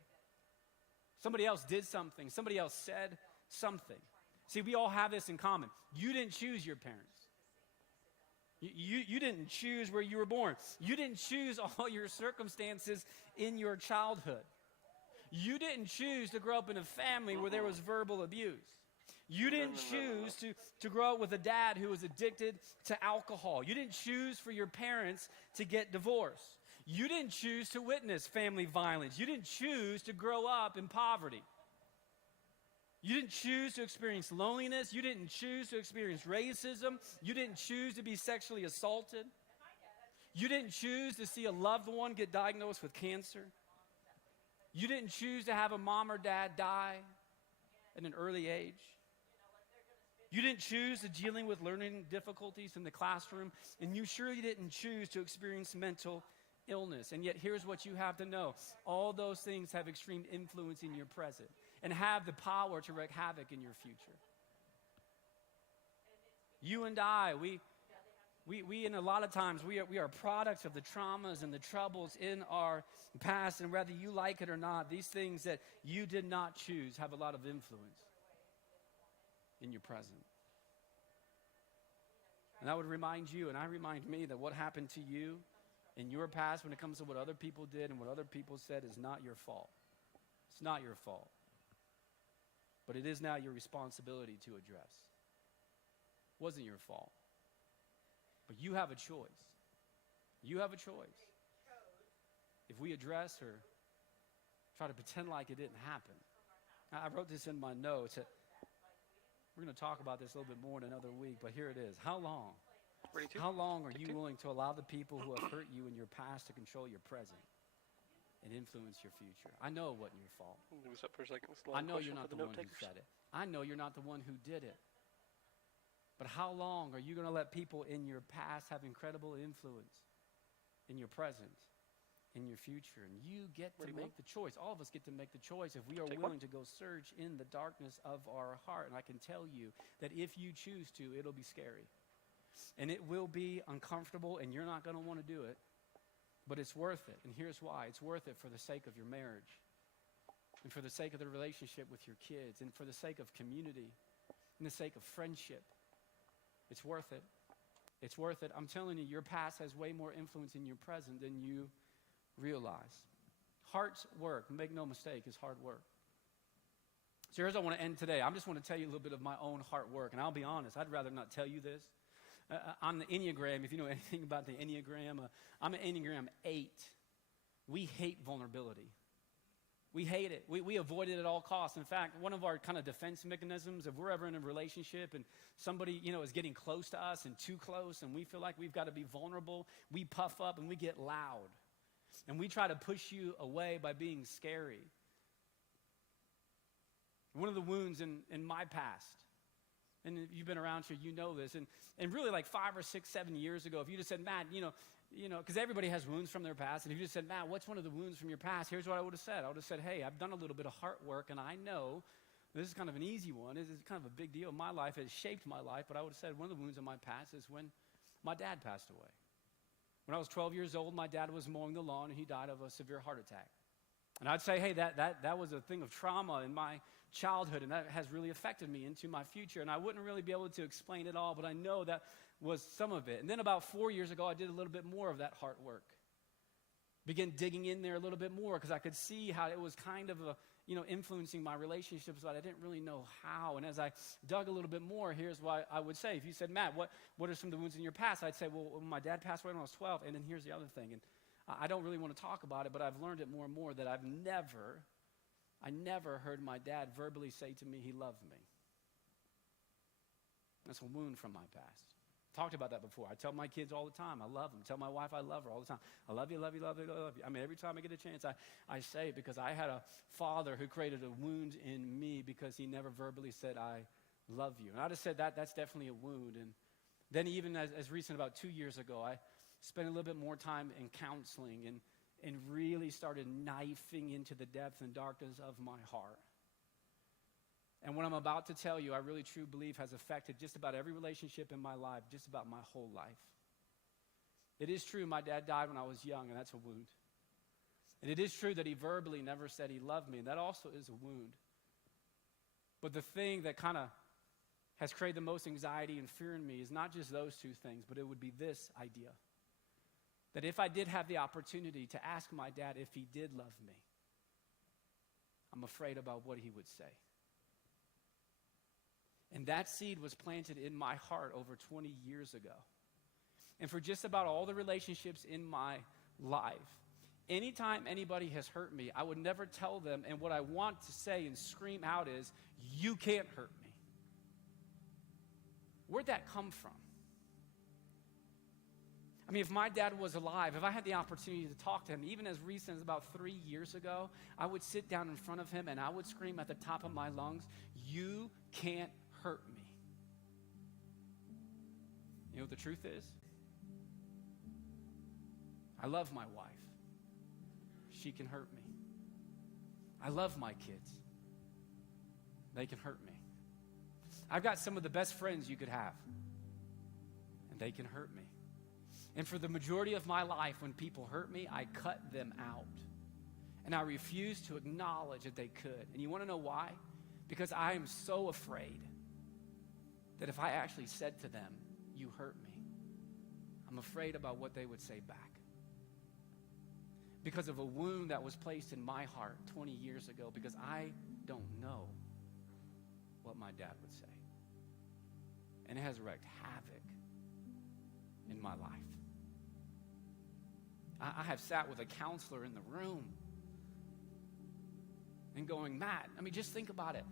Somebody else did something. Somebody else said something. See, we all have this in common. You didn't choose your parents. You didn't choose where you were born. You didn't choose all your circumstances in your childhood. You didn't choose to grow up in a family where there was verbal abuse. You didn't choose to grow up with a dad who was addicted to alcohol. You didn't choose for your parents to get divorced. You didn't choose to witness family violence. You didn't choose to grow up in poverty. You didn't choose to experience loneliness. You didn't choose to experience racism. You didn't choose to be sexually assaulted. You didn't choose to see a loved one get diagnosed with cancer. You didn't choose to have a mom or dad die at an early age. You didn't choose to dealing with learning difficulties in the classroom, and you surely didn't choose to experience mental illness. And yet here's what you have to know. All those things have extreme influence in your present and have the power to wreak havoc in your future. You and I, we and a lot of times, we are products of the traumas and the troubles in our past, and whether you like it or not, these things that you did not choose have a lot of influence in your present. And I would remind you, and I remind me, that what happened to you in your past when it comes to what other people did and what other people said is not your fault. It's not your fault. But it is now your responsibility to address. It wasn't your fault. But you have a choice. You have a choice. If we address or try to pretend like it didn't happen. I wrote this in my notes. We're going to talk about this a little bit more in another week, but here it is. How long? Ready to? How long are you willing to allow the people who have hurt you in your past to control your present and influence your future? I know it wasn't your fault. Lose that for a second. It's a I long know question you're not for the the one who note-takers. said it. I know you're not the one who did it. But how long are you going to let people in your past have incredible influence in your present, in your future? And you get to Ready, make the choice. All of us get to make the choice if we are Take willing to go search in the darkness of our heart. And I can tell you that if you choose to, it'll be scary. And it will be uncomfortable, and you're not going to want to do it. But it's worth it. And here's why. It's worth it for the sake of your marriage, and for the sake of the relationship with your kids, and for the sake of community, and the sake of friendship. It's worth it. It's worth it. I'm telling you, your past has way more influence in your present than you realize. Heart's work, make no mistake, is hard work. So here's how I want to end today. I just want to tell you a little bit of my own hard work. And I'll be honest, I'd rather not tell you this. On the Enneagram, if you know anything about the Enneagram, I'm an Enneagram 8. We hate vulnerability. We hate it. We avoid it at all costs. In fact, one of our kind of defense mechanisms, if we're ever in a relationship and somebody, is getting close to us and too close and we feel like we've got to be vulnerable, we puff up and we get loud. And we try to push you away by being scary. One of the wounds in my past, and if you've been around here, you know this, and really like 5 or 6, 7 years ago, if you just said, Matt, because everybody has wounds from their past. And if you just said, Matt, what's one of the wounds from your past? Here's what I would have said. I would have said, hey, I've done a little bit of heart work, and I know this is kind of an easy one. This is kind of a big deal in my life. It shaped my life. But I would have said one of the wounds in my past is when my dad passed away. When I was 12 years old, my dad was mowing the lawn, and he died of a severe heart attack. And I'd say, hey, that was a thing of trauma in my childhood, and that has really affected me into my future. And I wouldn't really be able to explain it all, but I know that was some of it. And then about 4 years ago, I did a little bit more of that heart work. Began digging in there a little bit more because I could see how it was kind of influencing my relationships, but I didn't really know how. And as I dug a little bit more, here's what I would say. If you said, Matt, what are some of the wounds in your past? I'd say, well, my dad passed away when I was 12. And then here's the other thing. And I don't really want to talk about it, but I've learned it more and more that I never heard my dad verbally say to me he loved me. That's a wound from my past. Talked about that before. I tell my kids all the time, I love them. Tell my wife I love her all the time. I love you, love you, love you, love you. I mean, every time I get a chance, I say it because I had a father who created a wound in me because he never verbally said, I love you. And I just said that's definitely a wound. And then even as recent, about 2 years ago, I spent a little bit more time in counseling and really started knifing into the depth and darkness of my heart. And what I'm about to tell you, I really truly believe has affected just about every relationship in my life, just about my whole life. It is true my dad died when I was young, and that's a wound. And it is true that he verbally never said he loved me, and that also is a wound. But the thing that kind of has created the most anxiety and fear in me is not just those two things, but it would be this idea. That if I did have the opportunity to ask my dad if he did love me, I'm afraid about what he would say. And that seed was planted in my heart over 20 years ago. And for just about all the relationships in my life, Anytime anybody has hurt me, I would never tell them, and what I want to say and scream out is, you can't hurt me. Where'd that come from? I mean, if my dad was alive, if I had the opportunity to talk to him, even as recent as about 3 years ago, I would sit down in front of him and I would scream at the top of my lungs, you can't hurt me. You know what the truth is? I love my wife. She can hurt me. I love my kids. They can hurt me. I've got some of the best friends you could have, and they can hurt me. And for the majority of my life, when people hurt me, I cut them out. And I refuse to acknowledge that they could. And you want to know why? Because I am so afraid that if I actually said to them, you hurt me, I'm afraid about what they would say back. Because of a wound that was placed in my heart 20 years ago, because I don't know what my dad would say. And it has wreaked havoc in my life. I have sat with a counselor in the room and going, Matt, I mean, just think about it.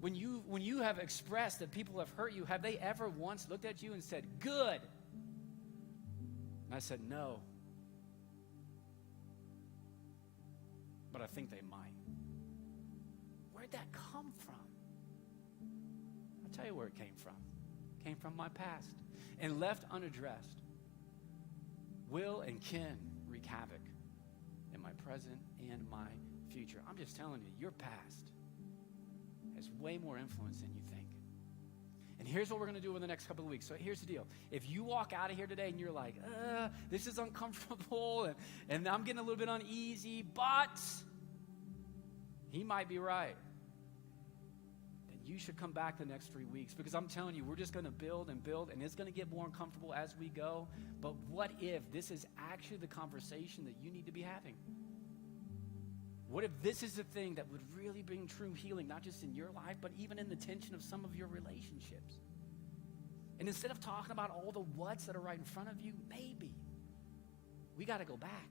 When you have expressed that people have hurt you, have they ever once looked at you and said, good? And I said, no. But I think they might. Where'd that come from? I'll tell you where it came from. It came from my past. And left unaddressed, will and can wreak havoc in my present and my future. I'm just telling you, your past has way more influence than you think. And here's what we're going to do over the next couple of weeks. So here's the deal. If you walk out of here today and you're like, this is uncomfortable and I'm getting a little bit uneasy, but he might be right, then you should come back the next 3 weeks, because I'm telling you, we're just going to build and build, and it's going to get more uncomfortable as we go. But what if this is actually the conversation that you need to be having? What if this is the thing that would really bring true healing, not just in your life, but even in the tension of some of your relationships? And instead of talking about all the what's that are right in front of you, maybe we got to go back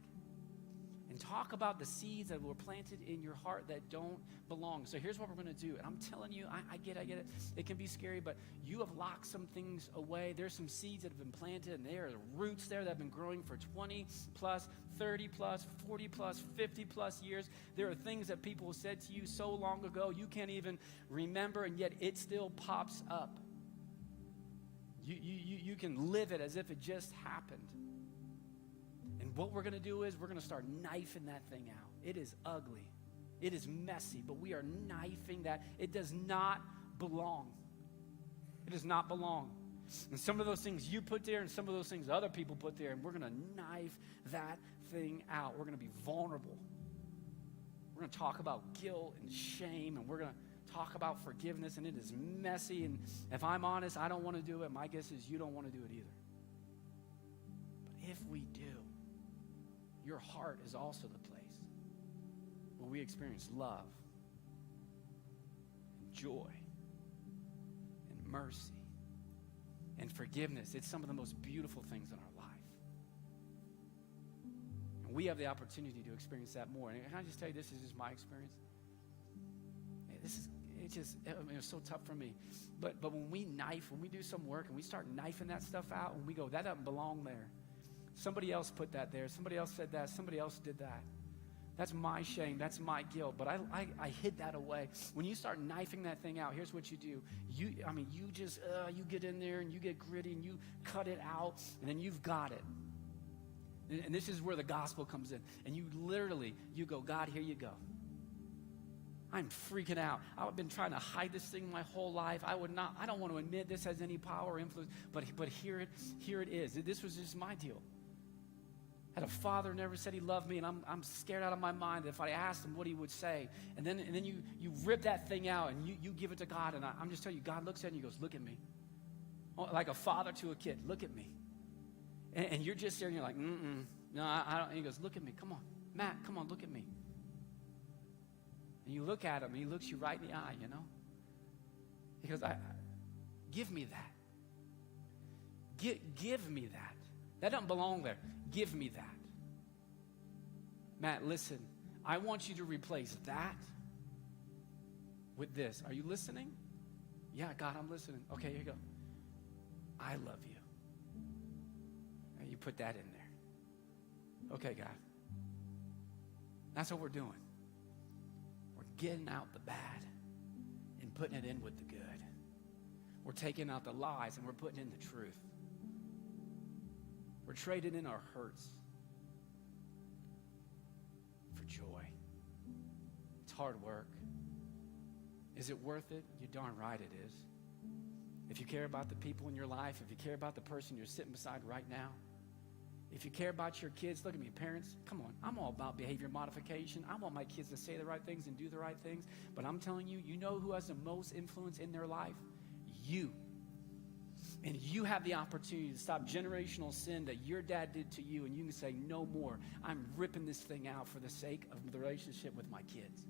and talk about the seeds that were planted in your heart that don't belong. So here's what we're going to do. And I'm telling you, I get it. It can be scary, but you have locked some things away. There's some seeds that have been planted, and there are roots there that have been growing for 20 plus, 30 plus, 40 plus, 50 plus years. There are things that people said to you so long ago you can't even remember, and yet it still pops up. You can live it as if it just happened. And what we're going to do is we're going to start knifing that thing out. It is ugly. It is messy, but we are knifing that. It does not belong. It does not belong. And some of those things you put there and some of those things other people put there, and we're going to knife that thing out. We're going to be vulnerable. We're going to talk about guilt and shame, and we're going to talk about forgiveness, and it is messy. And if I'm honest, I don't want to do it. My guess is you don't want to do it either. But if we do, your heart is also the place where we experience love and joy and mercy and forgiveness. It's some of the most beautiful things in our life. And we have the opportunity to experience that more. And can I just tell you, this is just my experience. It's so tough for me. But when we do some work and we start knifing that stuff out, and we go, that doesn't belong there. Somebody else put that there. Somebody else said that. Somebody else did that. That's my shame. That's my guilt. But I hid that away. When you start knifing that thing out, here's what you do. You get in there and you get gritty and you cut it out, and then you've got it. And this is where the gospel comes in. And you go, God, here you go. I'm freaking out. I've been trying to hide this thing my whole life. I don't want to admit this has any power or influence, but here it is. This was just my deal. Had a father never said he loved me, and I'm scared out of my mind that if I asked him what he would say. And then you rip that thing out and you give it to God, and I'm just telling you, God looks at you and he goes, look at me. Like a father to a kid, look at me. And you're just there and you're like, no, I don't. And he goes, look at me, come on. Matt, come on, look at me. And you look at him and he looks you right in the eye, you know. He goes, give me that. Give me that. That doesn't belong there. Give me that. Matt, listen, I want you to replace that with this. Are you listening? Yeah, God, I'm listening. Okay, here you go. I love you. And you put that in there. Okay, God. That's what we're doing. We're getting out the bad and putting it in with the good. We're taking out the lies and we're putting in the truth. We're trading in our hurts for joy. It's hard work. Is it worth it? You're darn right it is. If you care about the people in your life, if you care about the person you're sitting beside right now, if you care about your kids, look at me, parents, come on. I'm all about behavior modification. I want my kids to say the right things and do the right things. But I'm telling you, you know who has the most influence in their life? You. And you have the opportunity to stop generational sin that your dad did to you, and you can say, no more. I'm ripping this thing out for the sake of the relationship with my kids.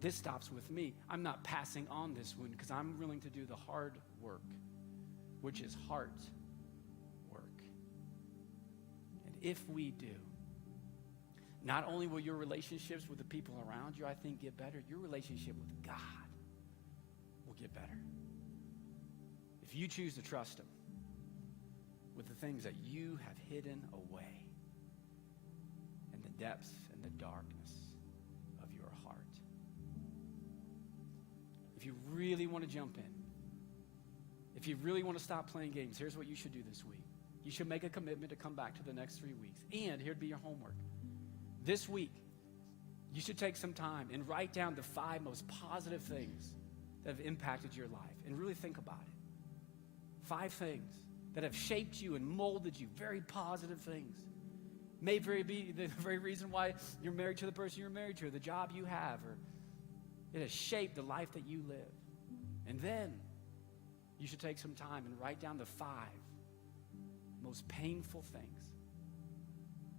This stops with me. I'm not passing on this wound because I'm willing to do the hard work, which is heart work. And if we do, not only will your relationships with the people around you, I think, get better, your relationship with God will get better. If you choose to trust him with the things that you have hidden away in the depths and the darkness of your heart. If you really want to jump in, if you really want to stop playing games, here's what you should do this week. You should make a commitment to come back to the next 3 weeks. And here'd be your homework. This week, you should take some time and write down the 5 most positive things that have impacted your life and really think about it. 5 things that have shaped you and molded you, very positive things. May be the very reason why you're married to the person you're married to, or the job you have, or it has shaped the life that you live. And then you should take some time and write down the 5 most painful things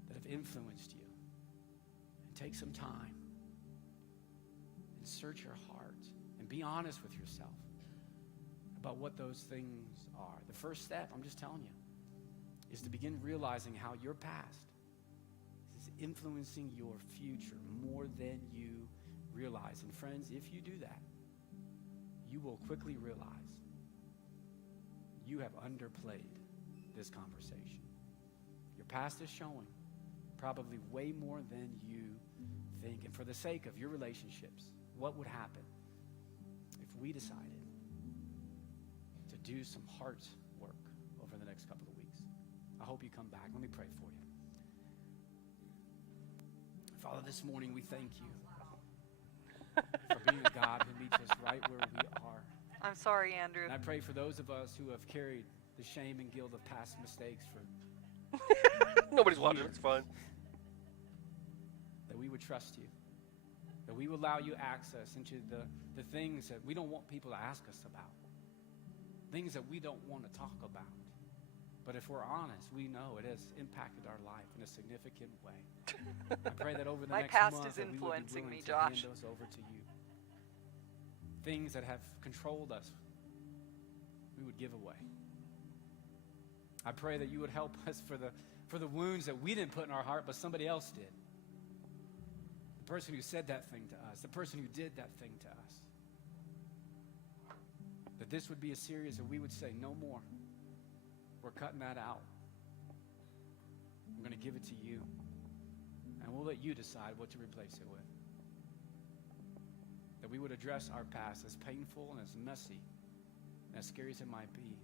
that have influenced you. And take some time and search your heart and be honest with yourself about what those things are. The first step, I'm just telling you, is to begin realizing how your past is influencing your future more than you realize. And friends, if you do that, you will quickly realize you have underplayed this conversation. Your past is showing probably way more than you think. And for the sake of your relationships, what would happen if we decided to do some heart work over the next couple of weeks? I hope you come back. Let me pray for you. Father, this morning we thank you for being a God who meets us right where we are. I'm sorry, Andrew. And I pray for those of us who have carried the shame and guilt of past mistakes for Nobody's watching. It's fine. that we would trust you, that we would allow you access into the things that we don't want people to ask us about, things that we don't want to talk about. But if we're honest, we know it has impacted our life in a significant way. I pray that over the My next past month is that we would be influencing willing me, to hand Josh. those over to you. Things that have controlled us, we would give away. I pray that you would help us for the wounds that we didn't put in our heart, but somebody else did. The person who said that thing to us, the person who did that thing to us. That this would be a series that we would say, no more. We're cutting that out. We're going to give it to you. And we'll let you decide what to replace it with. That we would address our past, as painful and as messy and as scary as it might be.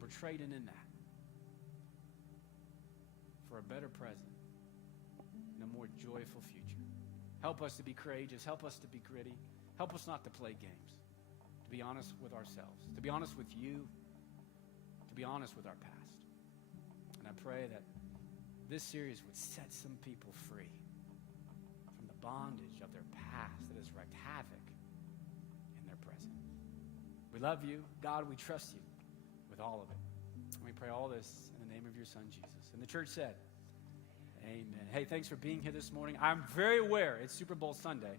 We're trading in that for a better present and a more joyful future. Help us to be courageous. Help us to be gritty. Help us not to play games. To be honest with ourselves. To be honest with you. To be honest with our past. And I pray that this series would set some people free from the bondage of their past that has wreaked havoc in their present. We love you. God, we trust you with all of it. And we pray all this in the name of your son, Jesus. And the church said, amen. Hey, thanks for being here this morning. I'm very aware it's Super Bowl Sunday.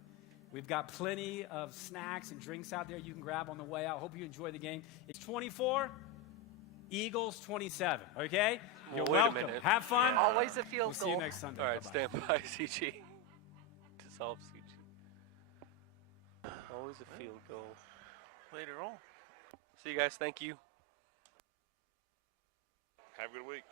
We've got plenty of snacks and drinks out there you can grab on the way out. Hope you enjoy the game. It's 24. Eagles 27. Okay? You're Well, wait a welcome. minute. Have fun. Always a field We'll see goal. you next Sunday. All right, Bye-bye. stand by, CG. Dissolve CG. Always a field goal. Later on. See you guys. Thank you. Have a good week.